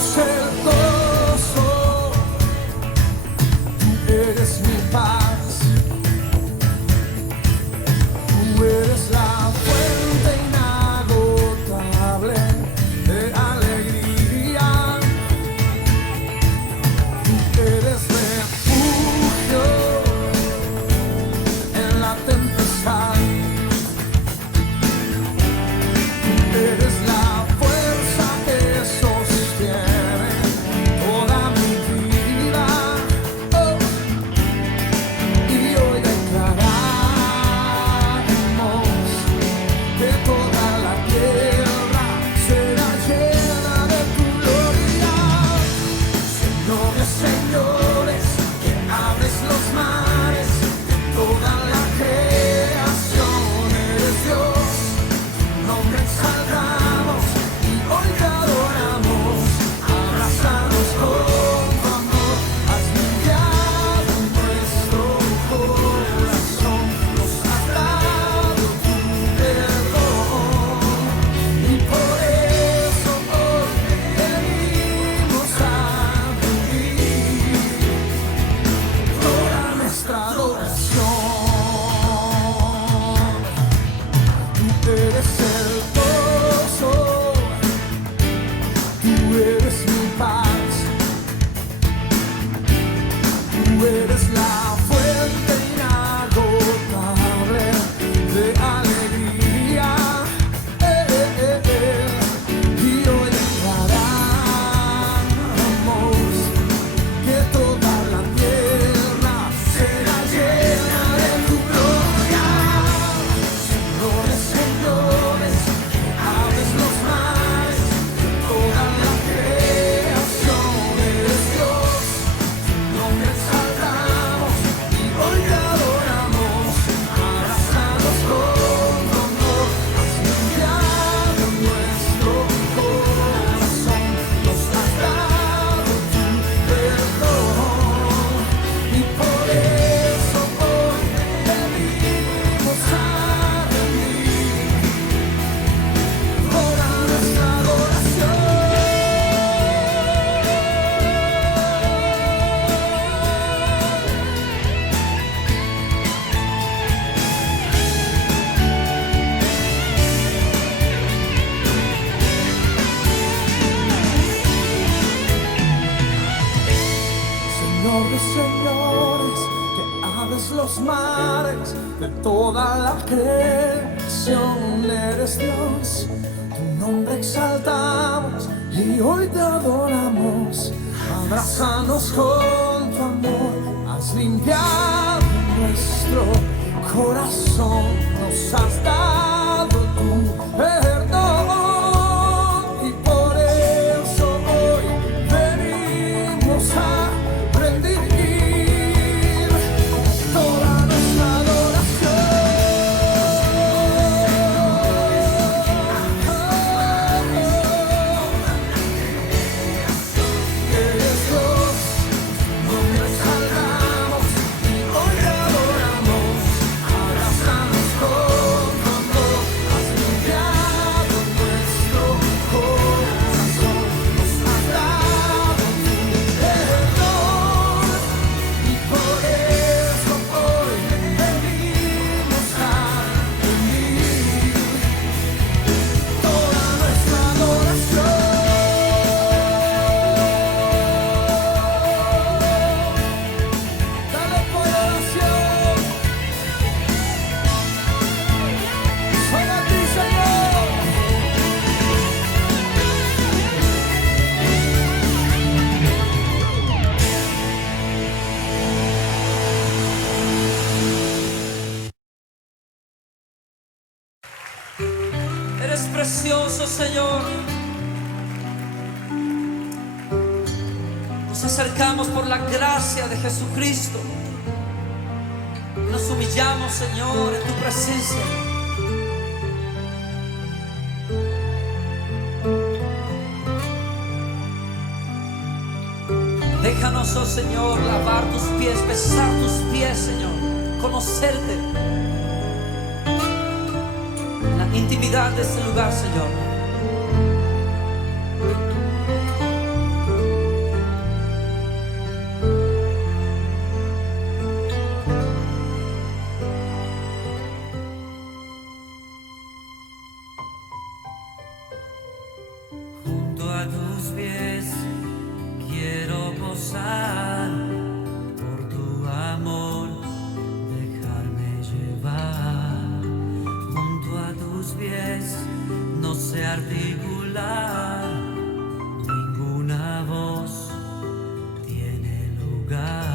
eres el gozo, tú eres mi paz, tú eres la fuente inagotable de alegría, tú eres refugio en la tempestad, tú eres la fuerza que sostiene toda mi vida. Oh, y hoy declaramos que toda la tierra será llena de tu gloria. Señores, señores, que abres los mares, de toda la creación eres Dios. Tu nombre exaltamos y hoy te adoramos. Abrazados con tu amor, has limpiado nuestro corazón, nos has dado tu perdón. Y por eso hoy venimos a rendir toda nuestra adoración. Tú eres el gozo, tú eres mi paz, tú eres la fuente inagotable de alegría. Y hoy declaramos que toda la tierra será llena de tu gloria. Señores, señores, que abres los mares, toda la creación eres Dios. Tu nombre exaltamos y hoy te adoramos. Abrazados con tu amor, has limpiado nuestro corazón, nos has dado tu perdón. Y por eso hoy venimos a rendir toda nuestra adoración. Señores, señores, que abres los mares, de toda la creación eres Dios. Tu nombre exaltamos y hoy te adoramos. Abrazanos con tu amor, has limpiado nuestro corazón, nos has dado tu perdón. Y por eso hoy venimos a rendir toda nuestra adoración. Eres Dios, nombre exaltamos y hoy te adoramos. Abrazanos con tu amor, has limpiado nuestro corazón, nos has dado tu perdón. Y por eso hoy venimos a rendir toda nuestra adoración. Dale por oración, solo a ti, Señor. Eres precioso, Señor. Nos acercamos por la gracia de Jesucristo. Nos humillamos, Señor, en tu presencia. Déjanos, oh Señor, lavar tus pies, besar tus pies, Señor, conocerte. La intimidad de este lugar, Señor. pies no sé articular, ninguna voz tiene lugar.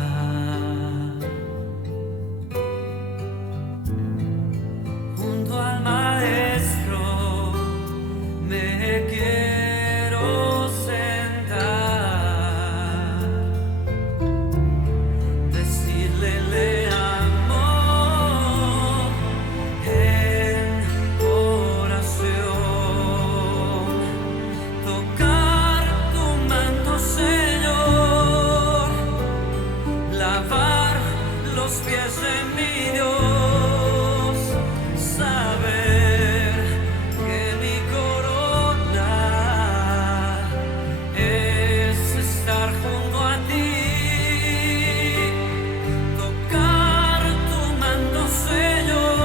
Junto al maestro me quiero sentar, decirle le amo en oración, tocar tu manto, Señor, lavar los pies de mi Dios, saber que mi corona es estar junto a ti, tocar tu manto, Señor,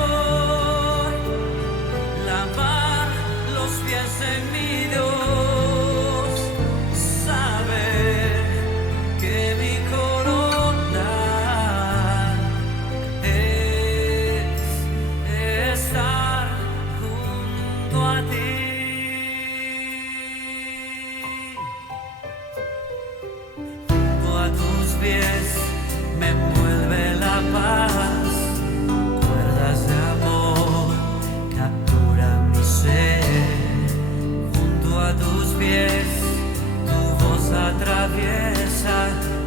lavar los pies de mi Dios, saber que mi corona es estar junto a ti. Junto a tus pies me envuelve la paz, cuerdas de amor capturan mi ser. Junto a tus pies tu voz atraviesa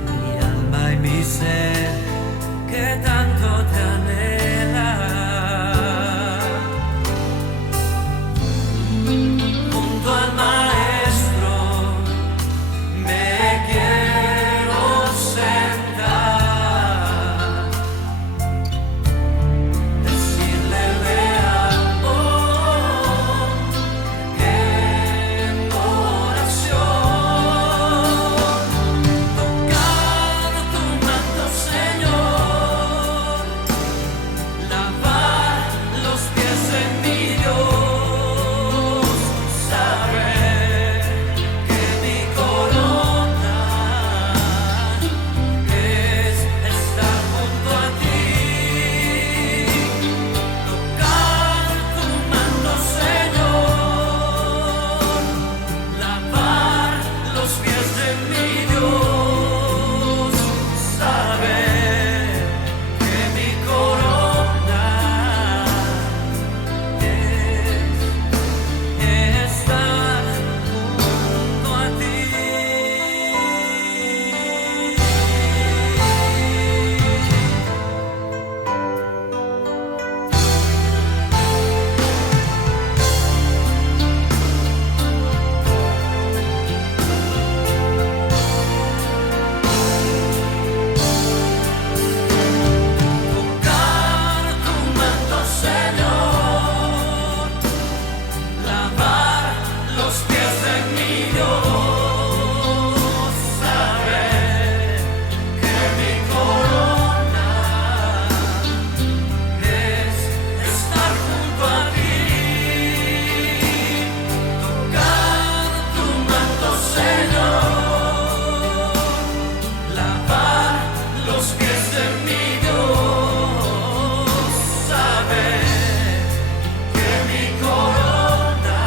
mi alma y mi ser, que tanto te anhela. Junto al maestro me quiero sentar, decirle le amo en oración, tocar tu manto, Señor, lavar los pies de mi Dios, saber que mi corona es estar junto a ti, tocar tu manto, Señor, lavar los pies de mi Dios, saber que mi corona es estar junto a ti. Tocar tu manto, Señor, lavar los pies de mi Dios, saber que mi corona es estar junto a ti, tocar tu manto, Señor, lavar los pies de mi Dios, saber que mi corona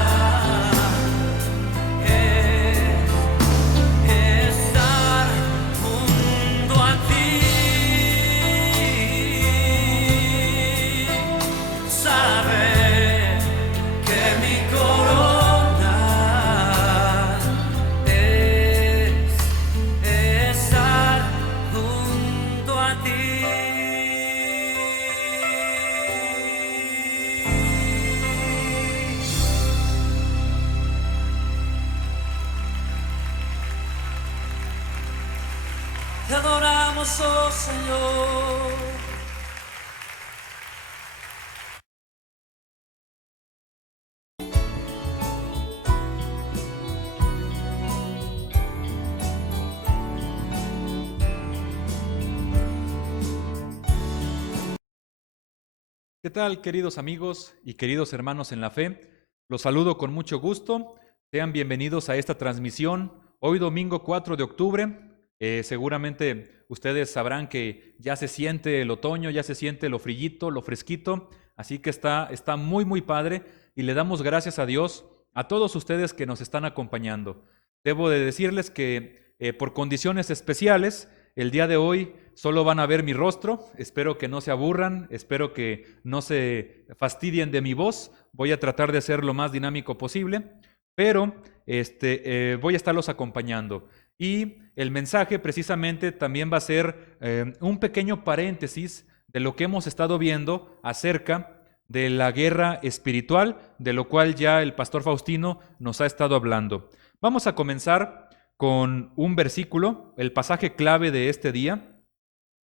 es estar junto a ti, saber que mi corona es estar junto a ti. Te adoramos, oh Señor. ¿Qué tal, queridos amigos y queridos hermanos en la fe? Los saludo con mucho gusto. Sean bienvenidos a esta transmisión. Hoy domingo 4 de octubre. Seguramente ustedes sabrán que ya se siente el otoño, ya se siente lo frillito, lo fresquito. Así que está muy, muy padre y le damos gracias a Dios a todos ustedes que nos están acompañando. Debo de decirles que por condiciones especiales, el día de hoy solo van a ver mi rostro. Espero que no se aburran, espero que no se fastidien de mi voz. Voy a tratar de ser lo más dinámico posible, pero voy a estarlos acompañando. Y el mensaje precisamente también va a ser un pequeño paréntesis de lo que hemos estado viendo acerca de la guerra espiritual, de lo cual ya el pastor Faustino nos ha estado hablando. Vamos a comenzar con un versículo, el pasaje clave de este día,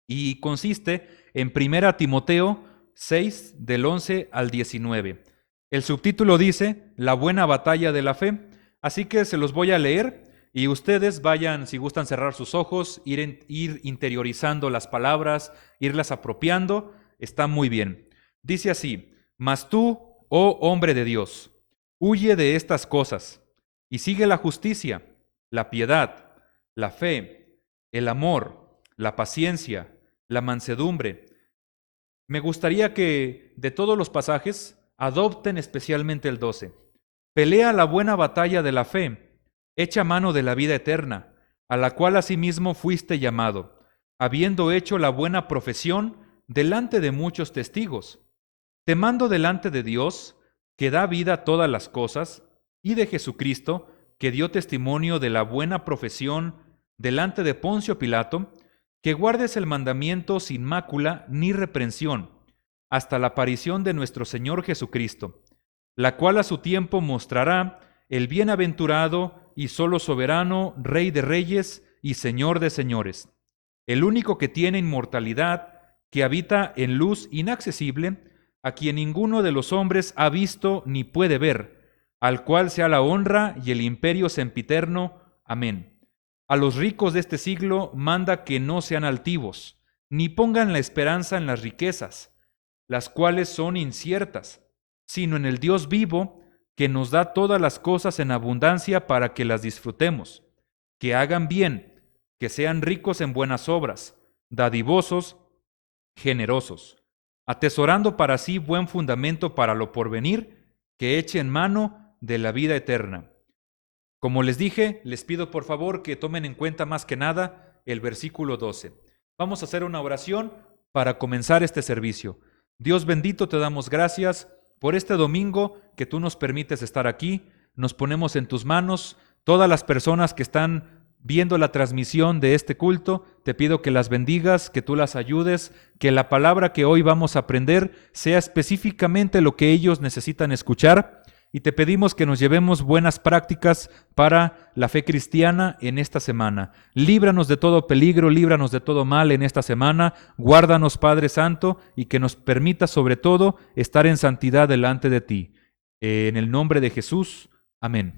y consiste en 1 Timoteo 6, del 11 al 19. El subtítulo dice, La buena batalla de la fe, así que se los voy a leer y ustedes vayan, si gustan cerrar sus ojos, ir interiorizando las palabras, irlas apropiando, está muy bien. Dice así, Mas tú, oh hombre de Dios, huye de estas cosas y sigue la justicia, la piedad, la fe, el amor, la paciencia, la mansedumbre. Me gustaría que de todos los pasajes adopten especialmente el 12. Pelea la buena batalla de la fe, echa mano de la vida eterna, a la cual asimismo fuiste llamado, habiendo hecho la buena profesión delante de muchos testigos. Te mando delante de Dios, que da vida a todas las cosas, y de Jesucristo, que dio testimonio de la buena profesión delante de Poncio Pilato, que guardes el mandamiento sin mácula ni reprensión, hasta la aparición de nuestro Señor Jesucristo, la cual a su tiempo mostrará el bienaventurado y solo soberano Rey de reyes y Señor de señores, el único que tiene inmortalidad, que habita en luz inaccesible, a quien ninguno de los hombres ha visto ni puede ver, al cual sea la honra y el imperio sempiterno. Amén. A los ricos de este siglo manda que no sean altivos, ni pongan la esperanza en las riquezas, las cuales son inciertas, sino en el Dios vivo, que nos da todas las cosas en abundancia para que las disfrutemos, que hagan bien, que sean ricos en buenas obras, dadivosos, generosos, atesorando para sí buen fundamento para lo porvenir, que echen mano de la vida eterna. Como les dije, les pido por favor que tomen en cuenta más que nada el versículo 12. Vamos a hacer una oración para comenzar este servicio. Dios bendito, te damos gracias por este domingo que tú nos permites estar aquí. Nos ponemos en tus manos. Todas las personas que están viendo la transmisión de este culto, te pido que las bendigas, que tú las ayudes, que la palabra que hoy vamos a aprender sea específicamente lo que ellos necesitan escuchar. Y te pedimos que nos llevemos buenas prácticas para la fe cristiana en esta semana. Líbranos de todo peligro, líbranos de todo mal en esta semana. Guárdanos, Padre Santo, y que nos permita sobre todo estar en santidad delante de ti. En el nombre de Jesús. Amén.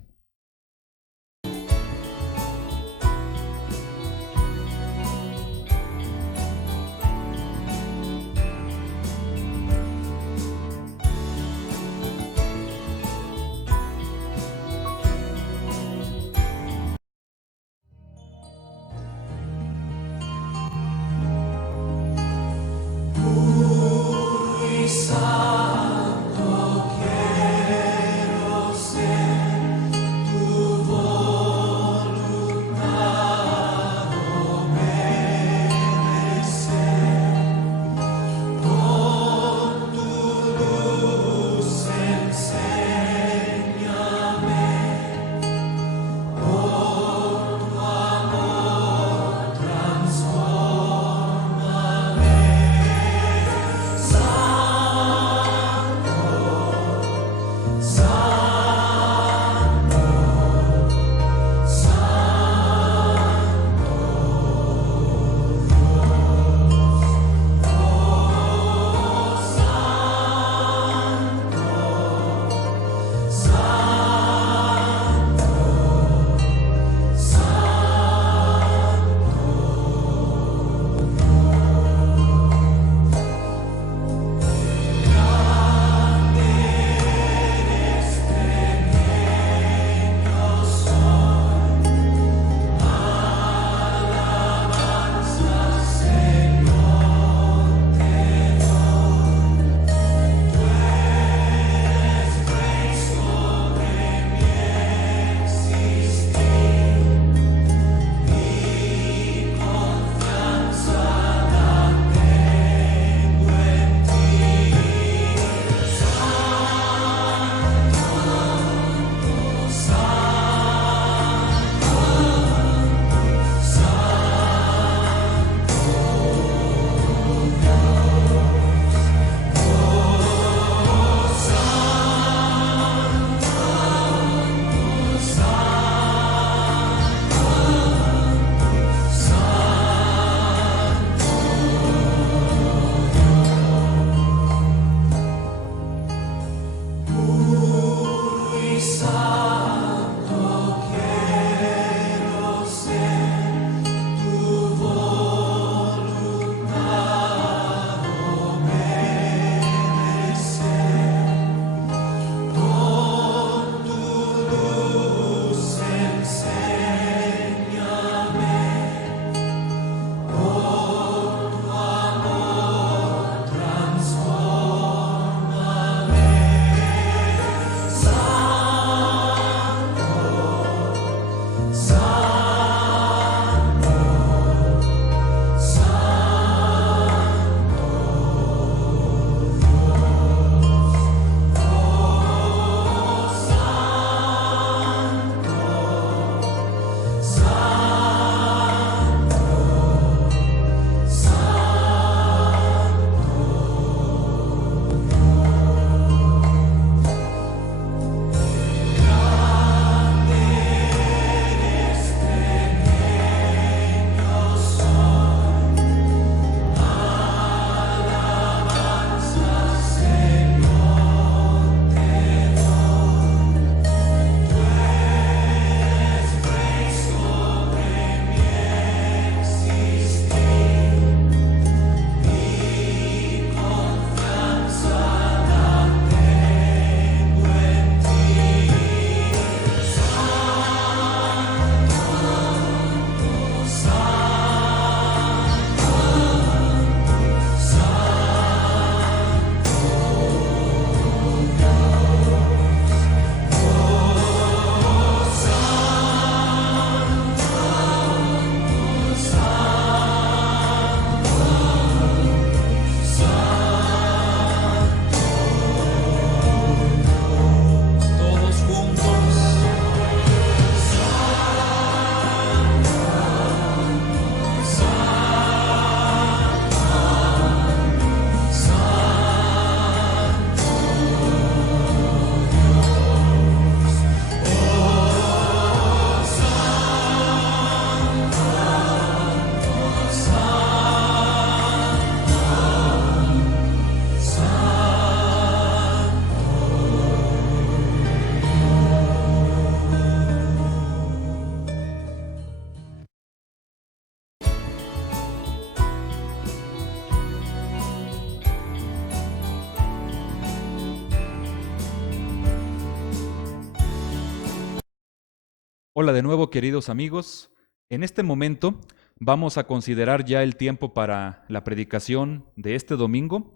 Hola de nuevo, queridos amigos. En este momento vamos a considerar ya el tiempo para la predicación de este domingo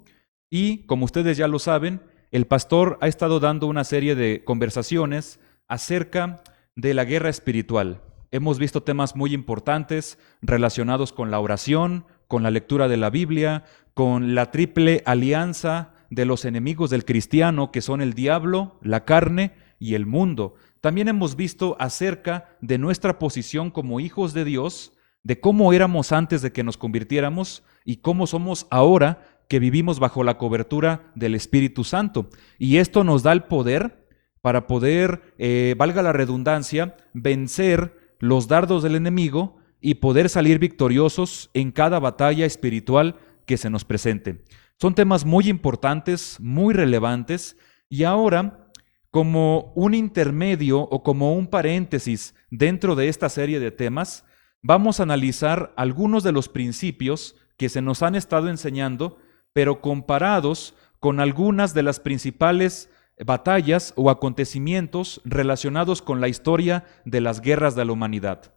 y, como ustedes ya lo saben, el pastor ha estado dando una serie de conversaciones acerca de la guerra espiritual. Hemos visto temas muy importantes relacionados con la oración, con la lectura de la Biblia, con la triple alianza de los enemigos del cristiano, que son el diablo, la carne y el mundo. También hemos visto acerca de nuestra posición como hijos de Dios, de cómo éramos antes de que nos convirtiéramos y cómo somos ahora que vivimos bajo la cobertura del Espíritu Santo. Y esto nos da el poder para poder, valga la redundancia, vencer los dardos del enemigo y poder salir victoriosos en cada batalla espiritual que se nos presente. Son temas muy importantes, muy relevantes, y ahora, como un intermedio o como un paréntesis dentro de esta serie de temas, vamos a analizar algunos de los principios que se nos han estado enseñando, pero comparados con algunas de las principales batallas o acontecimientos relacionados con la historia de las guerras de la humanidad.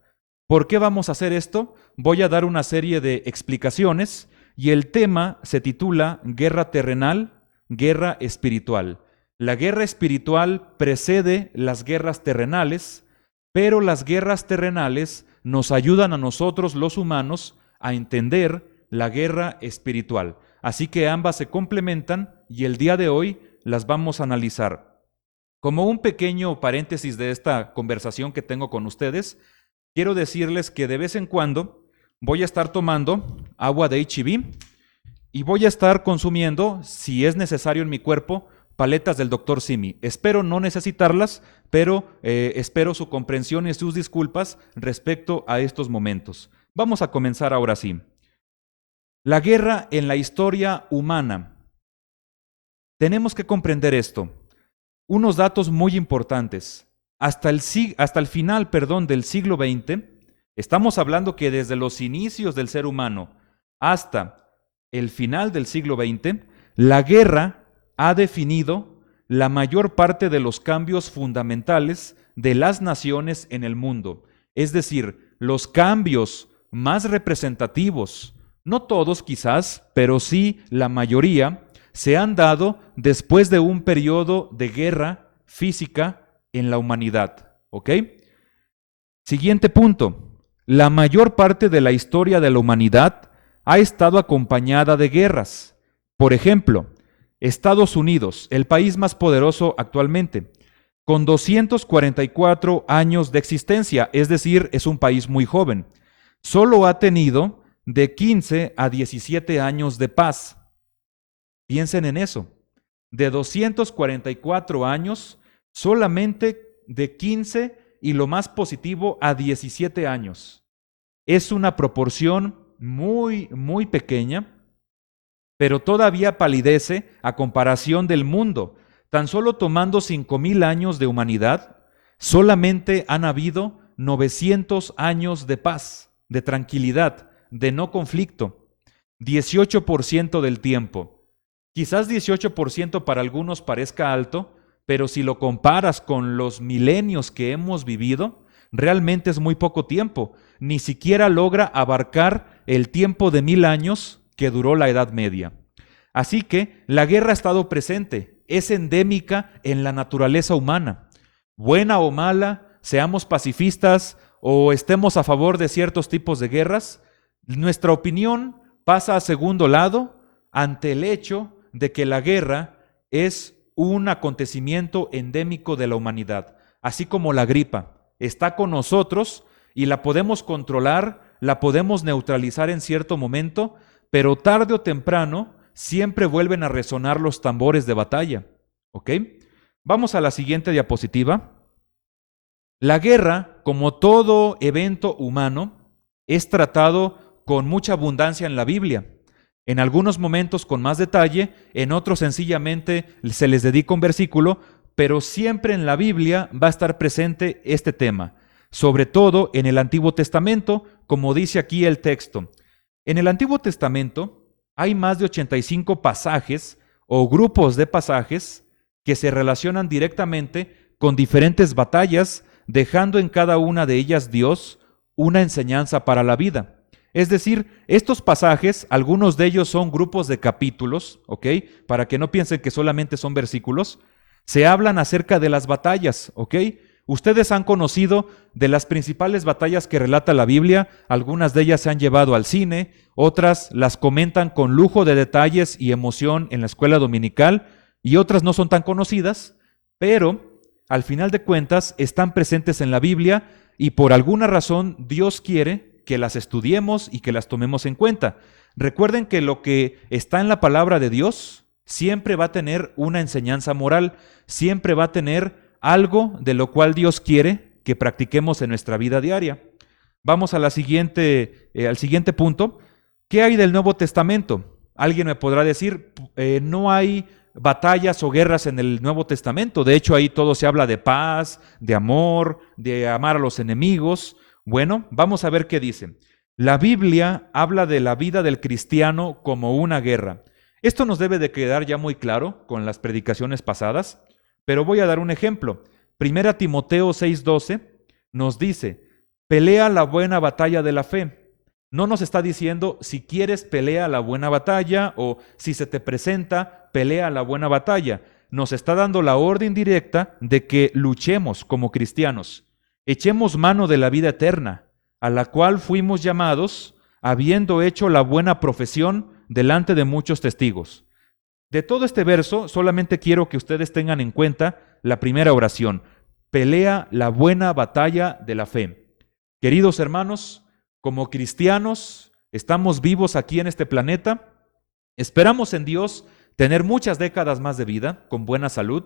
¿Por qué vamos a hacer esto? Voy a dar una serie de explicaciones y el tema se titula Guerra terrenal, guerra espiritual. La guerra espiritual precede las guerras terrenales, pero las guerras terrenales nos ayudan a nosotros los humanos a entender la guerra espiritual. Así que ambas se complementan y el día de hoy las vamos a analizar. Como un pequeño paréntesis de esta conversación que tengo con ustedes, quiero decirles que de vez en cuando voy a estar tomando agua de H-E-B y voy a estar consumiendo, si es necesario en mi cuerpo, paletas del Dr. Simi. Espero no necesitarlas, pero espero su comprensión y sus disculpas respecto a estos momentos. Vamos a comenzar ahora sí. La guerra en la historia humana. Tenemos que comprender esto. Unos datos muy importantes. Hasta el final del siglo XX, estamos hablando que desde los inicios del ser humano hasta el final del siglo XX, la guerra ha definido la mayor parte de los cambios fundamentales de las naciones en el mundo. Es decir, los cambios más representativos, no todos quizás, pero sí la mayoría, se han dado después de un periodo de guerra física en la humanidad. ¿Ok? Siguiente punto. La mayor parte de la historia de la humanidad ha estado acompañada de guerras. Por ejemplo, Estados Unidos, el país más poderoso actualmente, con 244 años de existencia, es decir, es un país muy joven, solo ha tenido de 15 a 17 años de paz. Piensen en eso. De 244 años, solamente de 15 y lo más positivo a 17 años. Es una proporción muy, muy pequeña, pero todavía palidece a comparación del mundo. Tan solo tomando 5,000 años de humanidad, solamente han habido 900 años de paz, de tranquilidad, de no conflicto. 18% del tiempo. Quizás 18% para algunos parezca alto, pero si lo comparas con los milenios que hemos vivido, realmente es muy poco tiempo. Ni siquiera logra abarcar el tiempo de 1000 años que duró la Edad Media. Así que la guerra ha estado presente, es endémica en la naturaleza humana. Buena o mala, seamos pacifistas o estemos a favor de ciertos tipos de guerras, nuestra opinión pasa a segundo lado ante el hecho de que la guerra es un acontecimiento endémico de la humanidad, así como la gripa. Está con nosotros y la podemos controlar, la podemos neutralizar en cierto momento, pero tarde o temprano siempre vuelven a resonar los tambores de batalla. ¿Ok? Vamos a la siguiente diapositiva. La guerra, como todo evento humano, es tratado con mucha abundancia en la Biblia. En algunos momentos con más detalle, en otros sencillamente se les dedica un versículo, pero siempre en la Biblia va a estar presente este tema, sobre todo en el Antiguo Testamento, como dice aquí el texto. En el Antiguo Testamento hay más de 85 pasajes o grupos de pasajes que se relacionan directamente con diferentes batallas dejando en cada una de ellas Dios una enseñanza para la vida. Es decir, estos pasajes, algunos de ellos son grupos de capítulos, ¿ok? Para que no piensen que solamente son versículos, se hablan acerca de las batallas, ¿ok? Ustedes han conocido de las principales batallas que relata la Biblia, algunas de ellas se han llevado al cine, otras las comentan con lujo de detalles y emoción en la escuela dominical, y otras no son tan conocidas, pero al final de cuentas están presentes en la Biblia y por alguna razón Dios quiere que las estudiemos y que las tomemos en cuenta. Recuerden que lo que está en la palabra de Dios siempre va a tener una enseñanza moral, siempre va a tener algo de lo cual Dios quiere que practiquemos en nuestra vida diaria. Vamos a al siguiente punto. ¿Qué hay del Nuevo Testamento? Alguien me podrá decir, no hay batallas o guerras en el Nuevo Testamento. De hecho, ahí todo se habla de paz, de amor, de amar a los enemigos. Bueno, vamos a ver qué dice. La Biblia habla de la vida del cristiano como una guerra. Esto nos debe de quedar ya muy claro con las predicaciones pasadas, pero voy a dar un ejemplo. 1 Timoteo 6:12 nos dice, pelea la buena batalla de la fe. No nos está diciendo si quieres pelea la buena batalla o si se te presenta pelea la buena batalla. Nos está dando la orden directa de que luchemos como cristianos. Echemos mano de la vida eterna, a la cual fuimos llamados, habiendo hecho la buena profesión delante de muchos testigos. De todo este verso, solamente quiero que ustedes tengan en cuenta la primera oración. Pelea la buena batalla de la fe. Queridos hermanos, como cristianos, estamos vivos aquí en este planeta. Esperamos en Dios tener muchas décadas más de vida, con buena salud,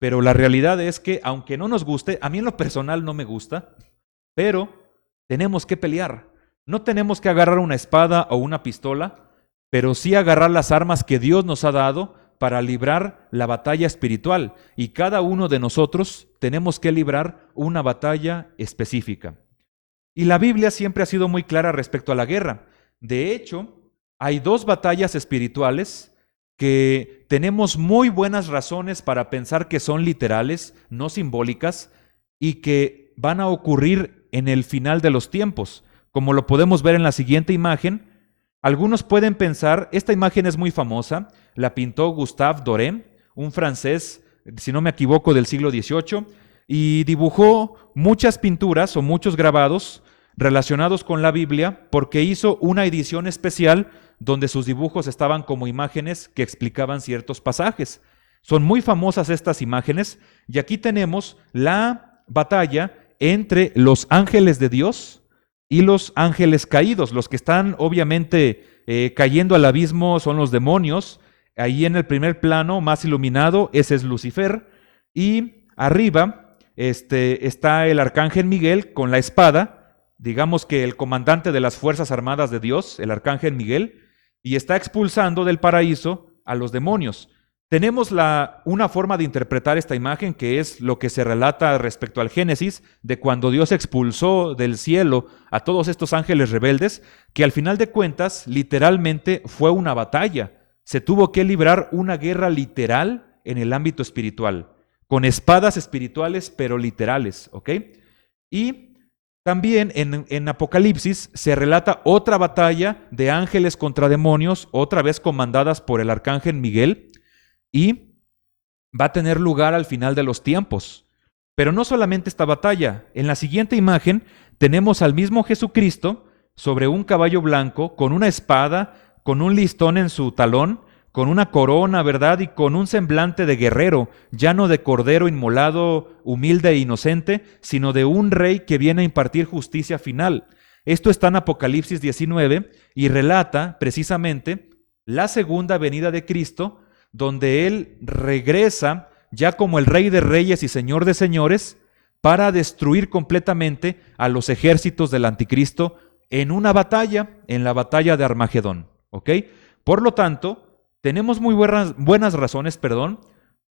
pero la realidad es que, aunque no nos guste, a mí en lo personal no me gusta, pero tenemos que pelear. No tenemos que agarrar una espada o una pistola, pero sí agarrar las armas que Dios nos ha dado para librar la batalla espiritual. Y cada uno de nosotros tenemos que librar una batalla específica. Y la Biblia siempre ha sido muy clara respecto a la guerra. De hecho, hay dos batallas espirituales que tenemos muy buenas razones para pensar que son literales, no simbólicas, y que van a ocurrir en el final de los tiempos. Como lo podemos ver en la siguiente imagen, algunos pueden pensar, esta imagen es muy famosa, la pintó Gustave Doré, un francés, si no me equivoco, del siglo XVIII, y dibujó muchas pinturas o muchos grabados relacionados con la Biblia porque hizo una edición especial donde sus dibujos estaban como imágenes que explicaban ciertos pasajes. Son muy famosas estas imágenes y aquí tenemos la batalla entre los ángeles de Dios y los ángeles caídos. Los que están obviamente cayendo al abismo son los demonios. Ahí en el primer plano, más iluminado, ese es Lucifer. Y arriba está el arcángel Miguel con la espada, digamos que el comandante de las Fuerzas Armadas de Dios, el arcángel Miguel, y está expulsando del paraíso a los demonios. Tenemos una forma de interpretar esta imagen que es lo que se relata respecto al Génesis, de cuando Dios expulsó del cielo a todos estos ángeles rebeldes, que al final de cuentas literalmente fue una batalla. Se tuvo que librar una guerra literal en el ámbito espiritual, con espadas espirituales pero literales, ¿ok? Y también en Apocalipsis se relata otra batalla de ángeles contra demonios, otra vez comandadas por el arcángel Miguel, y va a tener lugar al final de los tiempos. Pero no solamente esta batalla. En la siguiente imagen tenemos al mismo Jesucristo sobre un caballo blanco, con una espada, con un listón en su talón, con una corona, ¿verdad? Y con un semblante de guerrero, ya no de cordero inmolado, humilde e inocente, sino de un rey que viene a impartir justicia final. Esto está en Apocalipsis 19 y relata precisamente la segunda venida de Cristo, donde Él regresa ya como el Rey de Reyes y Señor de Señores para destruir completamente a los ejércitos del Anticristo en una batalla, en la batalla de Armagedón, ¿ok? Por lo tanto, tenemos muy buenas razones,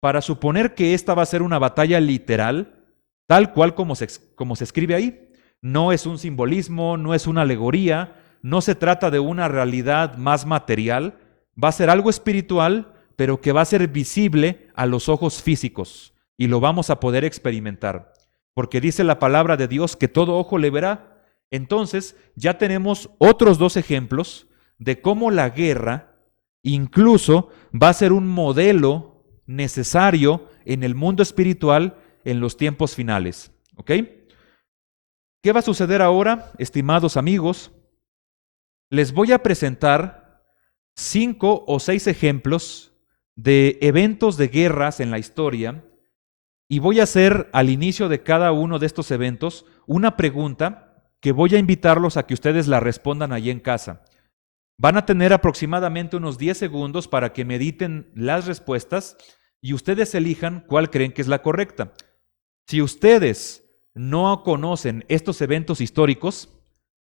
para suponer que esta va a ser una batalla literal, tal cual como se escribe ahí. No es un simbolismo, no es una alegoría, no se trata de una realidad más material, va a ser algo espiritual, pero que va a ser visible a los ojos físicos y lo vamos a poder experimentar. porque dice la palabra de Dios que todo ojo le verá. Entonces, ya tenemos otros dos ejemplos de cómo la guerra incluso va a ser un modelo necesario en el mundo espiritual en los tiempos finales. ¿Ok? ¿Qué va a suceder ahora, estimados amigos? Les voy a presentar 5 o 6 ejemplos de eventos de guerras en la historia y voy a hacer al inicio de cada uno de estos eventos una pregunta que voy a invitarlos a que ustedes la respondan allí en casa. Van a tener aproximadamente unos 10 segundos para que mediten las respuestas y ustedes elijan cuál creen que es la correcta. Si ustedes no conocen estos eventos históricos,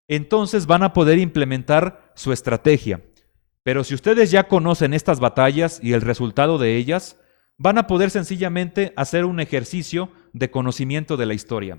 entonces van a poder implementar su estrategia. Pero si ustedes ya conocen estas batallas y el resultado de ellas, van a poder sencillamente hacer un ejercicio de conocimiento de la historia.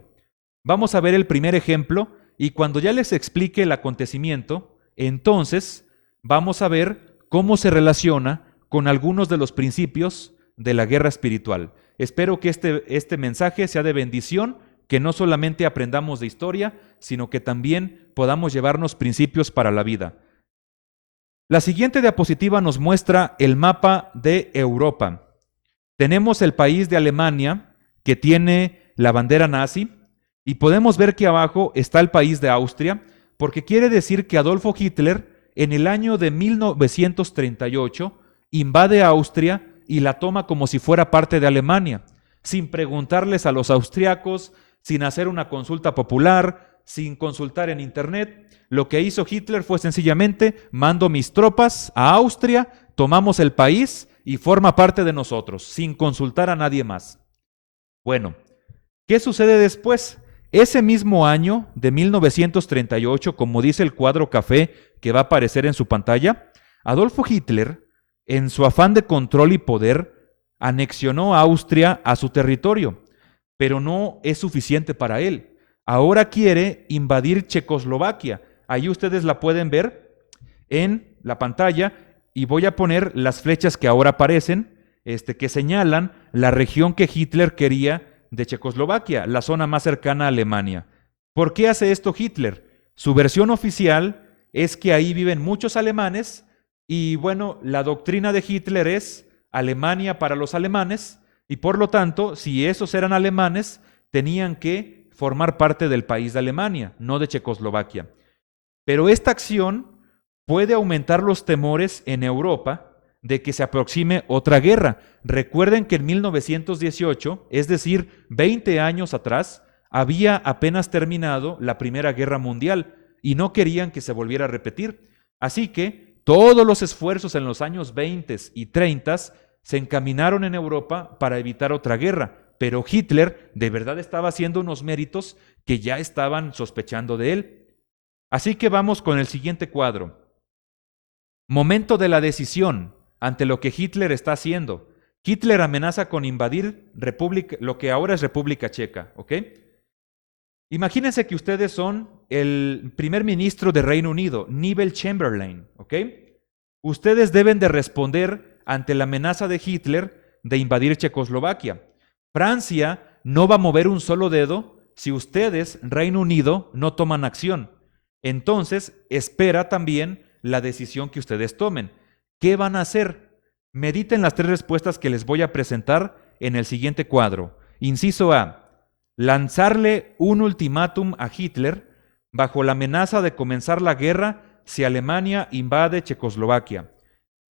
Vamos a ver el primer ejemplo y cuando ya les explique el acontecimiento, entonces vamos a ver cómo se relaciona con algunos de los principios de la guerra espiritual. Espero que este mensaje sea de bendición, que no solamente aprendamos de historia, sino que también podamos llevarnos principios para la vida. La siguiente diapositiva nos muestra el mapa de Europa. Tenemos el país de Alemania, que tiene la bandera nazi, y podemos ver que abajo está el país de Austria, porque quiere decir que Adolfo Hitler, en el año de 1938, invade Austria y la toma como si fuera parte de Alemania, sin preguntarles a los austriacos, sin hacer una consulta popular, sin consultar en internet. Lo que hizo Hitler fue sencillamente: mando mis tropas a Austria, tomamos el país y forma parte de nosotros, sin consultar a nadie más. Bueno, ¿qué sucede después? Ese mismo año de 1938, como dice el cuadro café que va a aparecer en su pantalla, Adolfo Hitler, en su afán de control y poder, anexionó a Austria a su territorio, pero no es suficiente para él. Ahora quiere invadir Checoslovaquia. Ahí ustedes la pueden ver en la pantalla y voy a poner las flechas que ahora aparecen, que señalan la región que Hitler quería de Checoslovaquia, la zona más cercana a Alemania. ¿Por qué hace esto Hitler? Su versión oficial es que ahí viven muchos alemanes y bueno, la doctrina de Hitler es Alemania para los alemanes y por lo tanto, si esos eran alemanes, tenían que formar parte del país de Alemania, no de Checoslovaquia. Pero esta acción puede aumentar los temores en Europa de que se aproxime otra guerra. Recuerden que en 1918, es decir, 20 años atrás, había apenas terminado la Primera Guerra Mundial y no querían que se volviera a repetir. Así que todos los esfuerzos en los años 20 y 30 se encaminaron en Europa para evitar otra guerra, pero Hitler de verdad estaba haciendo unos méritos que ya estaban sospechando de él. Así que vamos con el siguiente cuadro. Momento de la decisión ante lo que Hitler está haciendo. Hitler amenaza con invadir lo que ahora es República Checa, ¿ok? Imagínense que ustedes son el primer ministro de Reino Unido, Neville Chamberlain, ¿ok? Ustedes deben de responder ante la amenaza de Hitler de invadir Checoslovaquia. Francia no va a mover un solo dedo si ustedes, Reino Unido, no toman acción. Entonces, espera también la decisión que ustedes tomen. ¿Qué van a hacer? Mediten las 3 respuestas que les voy a presentar en el siguiente cuadro. Inciso A: lanzarle un ultimátum a Hitler bajo la amenaza de comenzar la guerra si Alemania invade Checoslovaquia.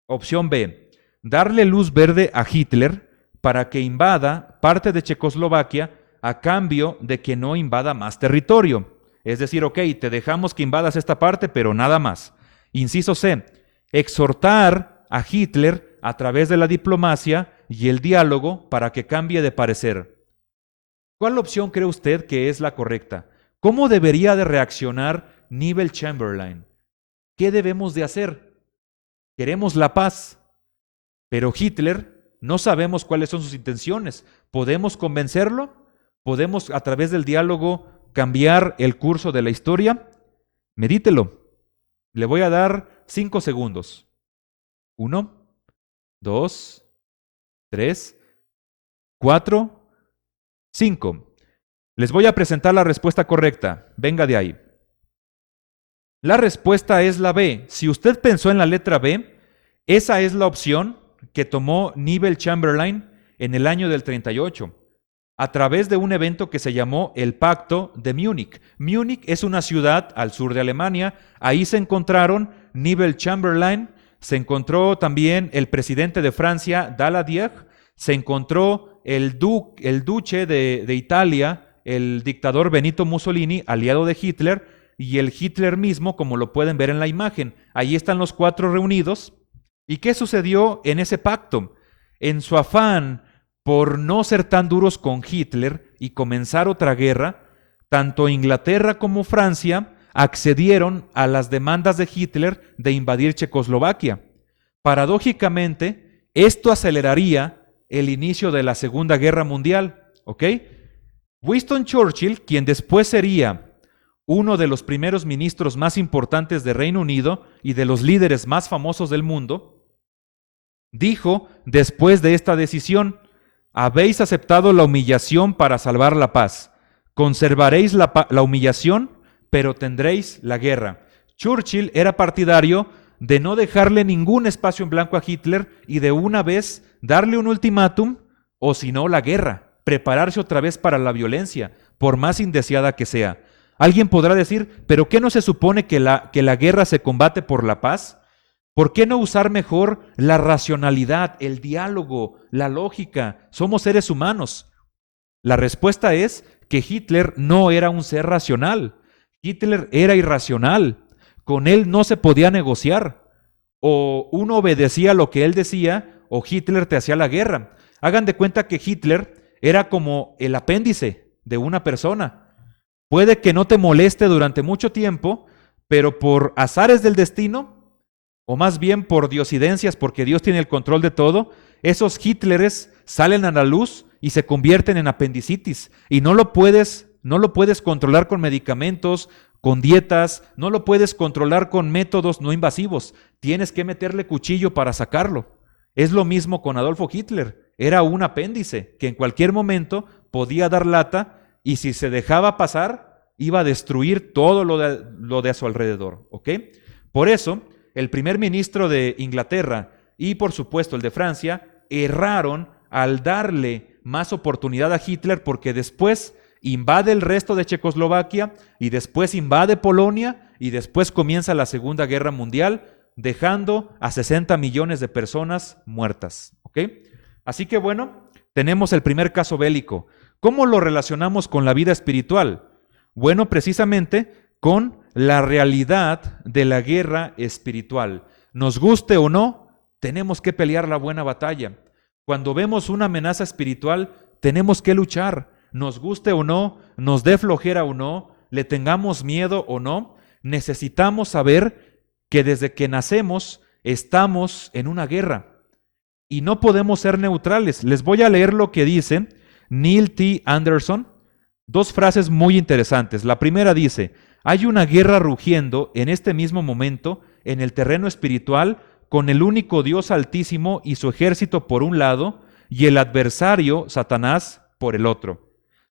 Opción B: darle luz verde a Hitler para que invada parte de Checoslovaquia a cambio de que no invada más territorio. Es decir, ok, te dejamos que invadas esta parte, pero nada más. Inciso C: exhortar a Hitler a través de la diplomacia y el diálogo para que cambie de parecer. ¿Cuál opción cree usted que es la correcta? ¿Cómo debería de reaccionar Neville Chamberlain? ¿Qué debemos de hacer? Queremos la paz, pero Hitler no sabemos cuáles son sus intenciones. ¿Podemos convencerlo? ¿Podemos a través del diálogo cambiar el curso de la historia? Medítelo. Le voy a dar 5 segundos. 1, 2, 3, 4, 5. Les voy a presentar la respuesta correcta. Venga de ahí. La respuesta es la B. Si usted pensó en la letra B, esa es la opción que tomó Neville Chamberlain en el año del 38, a través de un evento que se llamó el Pacto de Múnich. Múnich es una ciudad al sur de Alemania. Ahí se encontraron Neville Chamberlain, se encontró también el presidente de Francia, Daladier, se encontró el duque de Italia, el dictador Benito Mussolini, aliado de Hitler, y el Hitler mismo, como lo pueden ver en la imagen. Ahí están los cuatro reunidos. ¿Y qué sucedió en ese pacto? En su afán por no ser tan duros con Hitler y comenzar otra guerra, tanto Inglaterra como Francia accedieron a las demandas de Hitler de invadir Checoslovaquia. Paradójicamente, esto aceleraría el inicio de la Segunda Guerra Mundial, ¿ok? Winston Churchill, quien después sería uno de los primeros ministros más importantes de Reino Unido y de los líderes más famosos del mundo, dijo después de esta decisión: habéis aceptado la humillación para salvar la paz. Conservaréis la humillación, pero tendréis la guerra. Churchill era partidario de no dejarle ningún espacio en blanco a Hitler y de una vez darle un ultimátum, o si no, la guerra. Prepararse otra vez para la violencia, por más indeseada que sea. Alguien podrá decir, ¿pero qué no se supone que la guerra se combate por la paz? ¿Por qué no usar mejor la racionalidad, el diálogo, la lógica? Somos seres humanos. La respuesta es que Hitler no era un ser racional. Hitler era irracional. Con él no se podía negociar. O uno obedecía lo que él decía, o Hitler te hacía la guerra. Hagan de cuenta que Hitler era como el apéndice de una persona. Puede que no te moleste durante mucho tiempo, pero por azares del destino, o más bien por diosidencias, porque Dios tiene el control de todo, esos Hitleres salen a la luz y se convierten en apendicitis. Y no lo puedes controlar con medicamentos, con dietas, no lo puedes controlar con métodos no invasivos. Tienes que meterle cuchillo para sacarlo. Es lo mismo con Adolfo Hitler. Era un apéndice que en cualquier momento podía dar lata, y si se dejaba pasar, iba a destruir todo lo de a su alrededor, ¿ok? Por eso, el primer ministro de Inglaterra y, por supuesto, el de Francia, erraron al darle más oportunidad a Hitler, porque después invade el resto de Checoslovaquia, y después invade Polonia, y después comienza la Segunda Guerra Mundial, dejando a 60 millones de personas muertas, ¿ok? Así que bueno, tenemos el primer caso bélico. ¿Cómo lo relacionamos con la vida espiritual? Bueno, precisamente con la realidad de la guerra espiritual. Nos guste o no, tenemos que pelear la buena batalla. Cuando vemos una amenaza espiritual, tenemos que luchar. Nos guste o no, nos dé flojera o no, le tengamos miedo o no, necesitamos saber que desde que nacemos estamos en una guerra y no podemos ser neutrales. Les voy a leer lo que dice Neil T. Anderson, dos frases muy interesantes. La primera dice: hay una guerra rugiendo en este mismo momento en el terreno espiritual, con el único Dios altísimo y su ejército por un lado y el adversario, Satanás, por el otro.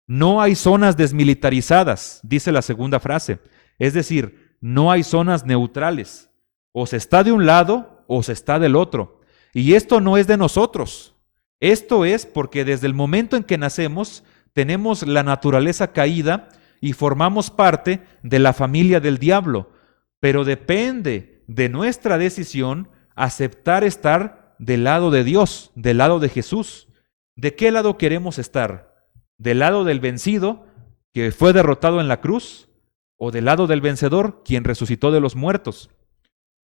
No hay zonas desmilitarizadas, dice la segunda frase. Es decir, no hay zonas neutrales. O se está de un lado o se está del otro. Y esto no es de nosotros. Esto es porque desde el momento en que nacemos tenemos la naturaleza caída y formamos parte de la familia del diablo. Pero depende de nuestra decisión aceptar estar del lado de Dios, del lado de Jesús. ¿De qué lado queremos estar? ¿Del lado del vencido, que fue derrotado en la cruz? ¿O del lado del vencedor, quien resucitó de los muertos?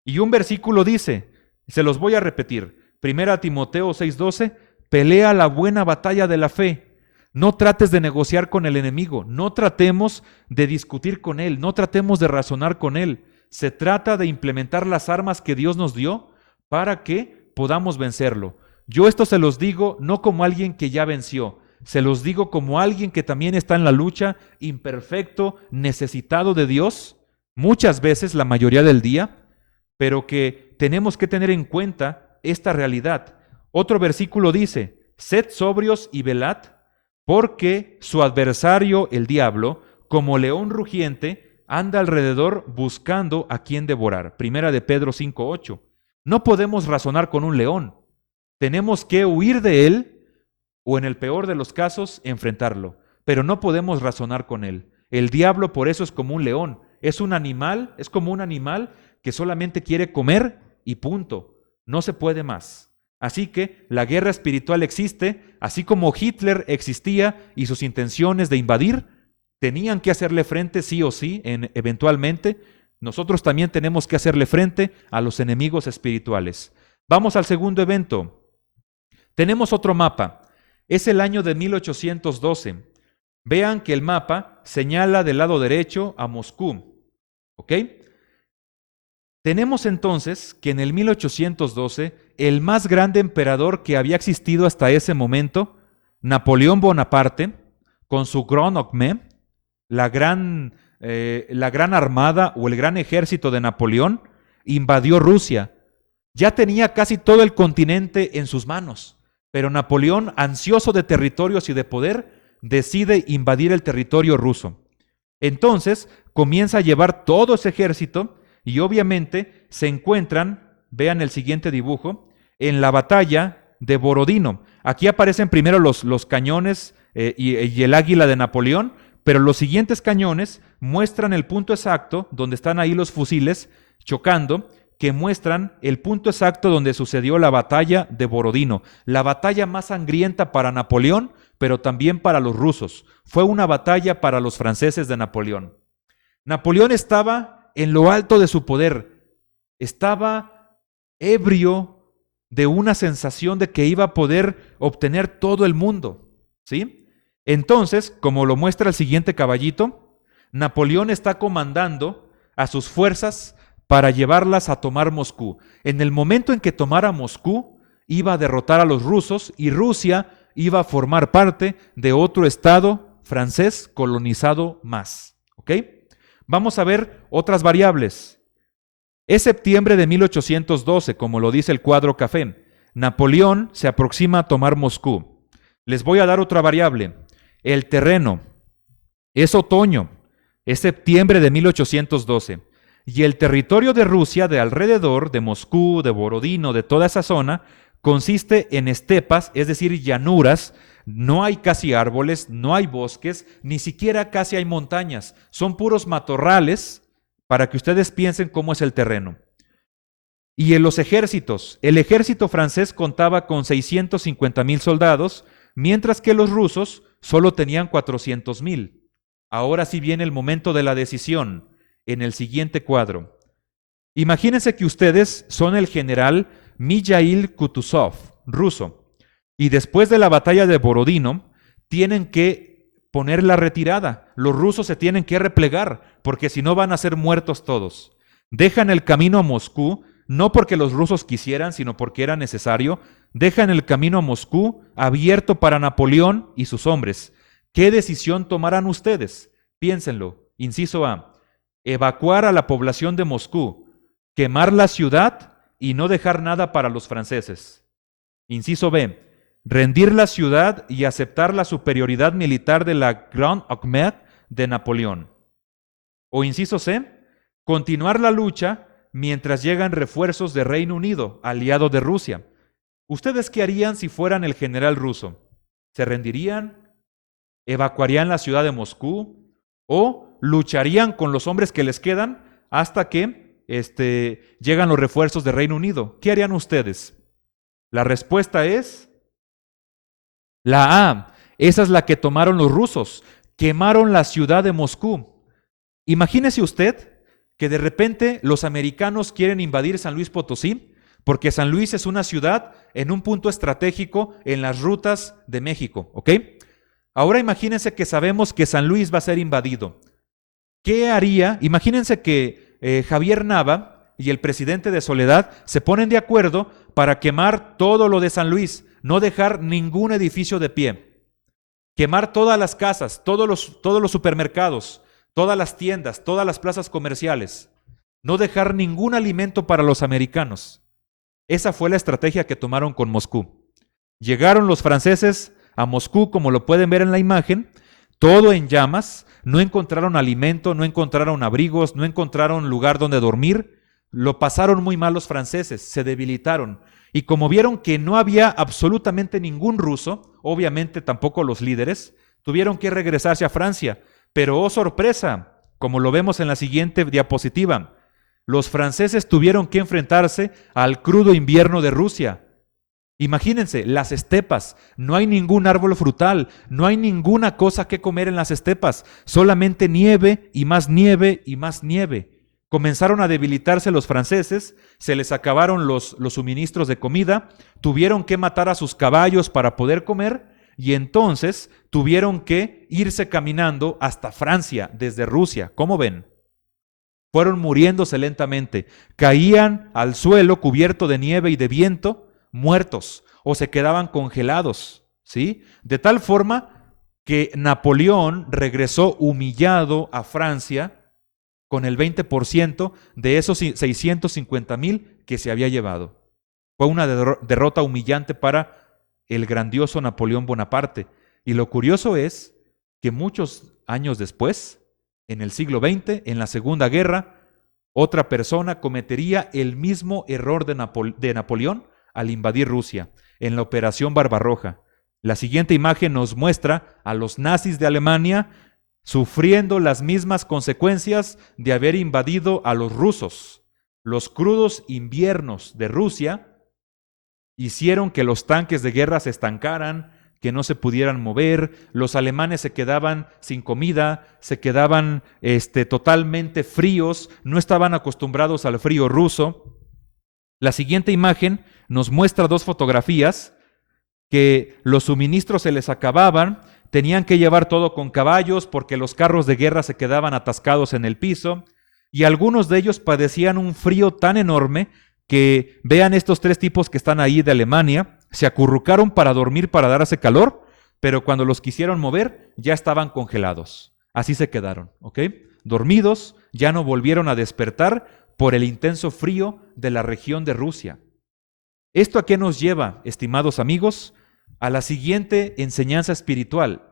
Y un versículo dice, se los voy a repetir, 1 Timoteo 6:12, pelea la buena batalla de la fe. No trates de negociar con el enemigo, no tratemos de discutir con él, no tratemos de razonar con él. Se trata de implementar las armas que Dios nos dio para que podamos vencerlo. Yo esto se los digo no como alguien que ya venció, se los digo como alguien que también está en la lucha, imperfecto, necesitado de Dios, muchas veces, la mayoría del día, pero que tenemos que tener en cuenta esta realidad. Otro versículo dice, sed sobrios y velad, porque su adversario, el diablo, como león rugiente, anda alrededor buscando a quien devorar. Primera de Pedro 5:8. No podemos razonar con un león. Tenemos que huir de él o, en el peor de los casos, enfrentarlo. Pero no podemos razonar con él. El diablo por eso es como un león. Es un animal, es como un animal que solamente quiere comer y punto. No se puede más. Así que la guerra espiritual existe, así como Hitler existía y sus intenciones de invadir tenían que hacerle frente sí o sí, eventualmente. Nosotros también tenemos que hacerle frente a los enemigos espirituales. Vamos al segundo evento. Tenemos otro mapa. Es el año de 1812. Vean que el mapa señala del lado derecho a Moscú. ¿Ok? Tenemos entonces que en el 1812, el más grande emperador que había existido hasta ese momento, Napoleón Bonaparte, con su Grand Armée, la gran armada o el gran ejército de Napoleón, invadió Rusia. Ya tenía casi todo el continente en sus manos, pero Napoleón, ansioso de territorios y de poder, decide invadir el territorio ruso. Entonces comienza a llevar todo ese ejército y obviamente se encuentran, vean el siguiente dibujo, en la batalla de Borodino. Aquí aparecen primero los cañones y el águila de Napoleón, pero los siguientes cañones muestran el punto exacto donde están ahí los fusiles chocando, que muestran el punto exacto donde sucedió la batalla de Borodino, la batalla más sangrienta para Napoleón, pero también para los rusos. Fue una batalla para los franceses de Napoleón. Napoleón estaba en lo alto de su poder, estaba ebrio de una sensación de que iba a poder obtener todo el mundo, ¿sí? Entonces, como lo muestra el siguiente caballito, Napoleón está comandando a sus fuerzas para llevarlas a tomar Moscú. En el momento en que tomara Moscú, iba a derrotar a los rusos y Rusia iba a formar parte de otro estado francés colonizado más. ¿Ok? Vamos a ver otras variables. Es septiembre de 1812, como lo dice el cuadro café. Napoleón se aproxima a tomar Moscú. Les voy a dar otra variable. El terreno. Es otoño. Es septiembre de 1812. Y el territorio de Rusia, de alrededor, de Moscú, de Borodino, de toda esa zona, consiste en estepas, es decir, llanuras. No hay casi árboles, no hay bosques, ni siquiera casi hay montañas. Son puros matorrales para que ustedes piensen cómo es el terreno. Y en los ejércitos, el ejército francés contaba con 650,000 soldados, mientras que los rusos solo tenían 400,000. Ahora sí viene el momento de la decisión. En el siguiente cuadro. Imagínense que ustedes son el general Mijail Kutuzov, ruso, y después de la batalla de Borodino tienen que poner la retirada. Los rusos se tienen que replegar porque si no van a ser muertos todos. Dejan el camino a Moscú, no porque los rusos quisieran, sino porque era necesario. Dejan el camino a Moscú abierto para Napoleón y sus hombres. ¿Qué decisión tomarán ustedes? Piénsenlo. Inciso A. Evacuar a la población de Moscú, quemar la ciudad y no dejar nada para los franceses. Inciso B. Rendir la ciudad y aceptar la superioridad militar de la Grande Armée de Napoleón. O inciso C. Continuar la lucha mientras llegan refuerzos de Reino Unido, aliado de Rusia. ¿Ustedes qué harían si fueran el general ruso? ¿Se rendirían? ¿Evacuarían la ciudad de Moscú? ¿O lucharían con los hombres que les quedan hasta que llegan los refuerzos de Reino Unido? ¿Qué harían ustedes? La respuesta es la A. Esa es la que tomaron los rusos. Quemaron la ciudad de Moscú. Imagínese usted que de repente los americanos quieren invadir San Luis Potosí, porque San Luis es una ciudad en un punto estratégico en las rutas de México, ¿ok? Ahora imagínense que sabemos que San Luis va a ser invadido. ¿Qué haría? Imagínense que Javier Nava y el presidente de Soledad se ponen de acuerdo para quemar todo lo de San Luis, no dejar ningún edificio de pie, quemar todas las casas, todos los supermercados, todas las tiendas, todas las plazas comerciales, no dejar ningún alimento para los americanos. Esa fue la estrategia que tomaron con Moscú. Llegaron los franceses a Moscú, como lo pueden ver en la imagen, todo en llamas, no encontraron alimento, no encontraron abrigos, no encontraron lugar donde dormir, lo pasaron muy mal los franceses, se debilitaron. Y como vieron que no había absolutamente ningún ruso, obviamente tampoco los líderes, tuvieron que regresarse a Francia. Pero oh sorpresa, como lo vemos en la siguiente diapositiva, los franceses tuvieron que enfrentarse al crudo invierno de Rusia. Imagínense, las estepas, no hay ningún árbol frutal, no hay ninguna cosa que comer en las estepas, solamente nieve y más nieve y más nieve. Comenzaron a debilitarse los franceses, se les acabaron los suministros de comida, tuvieron que matar a sus caballos para poder comer y entonces tuvieron que irse caminando hasta Francia desde Rusia. ¿Cómo ven? Fueron muriéndose lentamente, caían al suelo cubierto de nieve y de viento, muertos o se quedaban congelados, ¿sí? De tal forma que Napoleón regresó humillado a Francia con el 20% de esos 650,000 que se había llevado. Fue una derrota humillante para el grandioso Napoleón Bonaparte. Y lo curioso es que muchos años después, en el siglo XX, en la Segunda Guerra, otra persona cometería el mismo error de Napoleón al invadir Rusia, en la Operación Barbarroja. La siguiente imagen nos muestra a los nazis de Alemania sufriendo las mismas consecuencias de haber invadido a los rusos. Los crudos inviernos de Rusia hicieron que los tanques de guerra se estancaran, que no se pudieran mover, los alemanes se quedaban sin comida, se quedaban totalmente fríos, no estaban acostumbrados al frío ruso. La siguiente imagen nos muestra dos fotografías que los suministros se les acababan, tenían que llevar todo con caballos porque los carros de guerra se quedaban atascados en el piso y algunos de ellos padecían un frío tan enorme que vean estos tres tipos que están ahí de Alemania, se acurrucaron para dormir, para darse calor, pero cuando los quisieron mover ya estaban congelados. Así se quedaron, ¿ok? Dormidos, ya no volvieron a despertar por el intenso frío de la región de Rusia. ¿Esto a qué nos lleva, estimados amigos? A la siguiente enseñanza espiritual.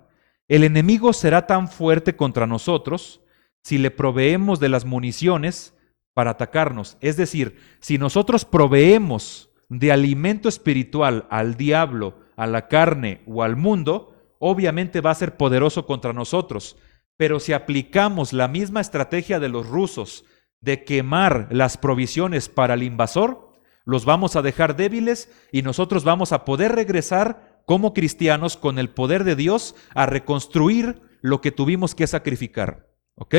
El enemigo será tan fuerte contra nosotros si le proveemos de las municiones para atacarnos. Es decir, si nosotros proveemos de alimento espiritual al diablo, a la carne o al mundo, obviamente va a ser poderoso contra nosotros. Pero si aplicamos la misma estrategia de los rusos de quemar las provisiones para el invasor, los vamos a dejar débiles y nosotros vamos a poder regresar como cristianos con el poder de Dios a reconstruir lo que tuvimos que sacrificar. ¿Ok?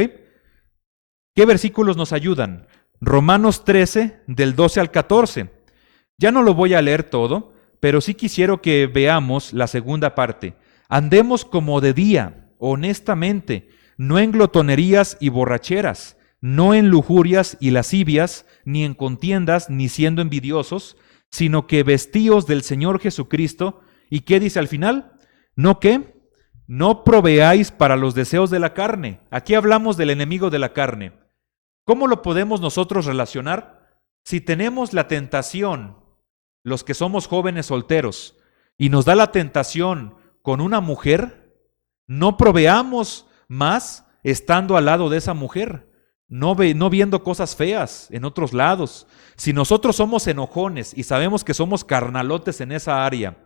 ¿Qué versículos nos ayudan? Romanos 13, del 12 al 14. Ya no lo voy a leer todo, pero sí quisiera que veamos la segunda parte. Andemos como de día, honestamente, no en glotonerías y borracheras, no en lujurias y lascivias, ni en contiendas, ni siendo envidiosos, sino que vestíos del Señor Jesucristo. ¿Y qué dice al final? ¿No qué? No proveáis para los deseos de la carne. Aquí hablamos del enemigo de la carne. ¿Cómo lo podemos nosotros relacionar? Si tenemos la tentación, los que somos jóvenes solteros, y nos da la tentación con una mujer, no proveamos más estando al lado de esa mujer, no viendo cosas feas en otros lados. Si nosotros somos enojones y sabemos que somos carnalotes en esa área,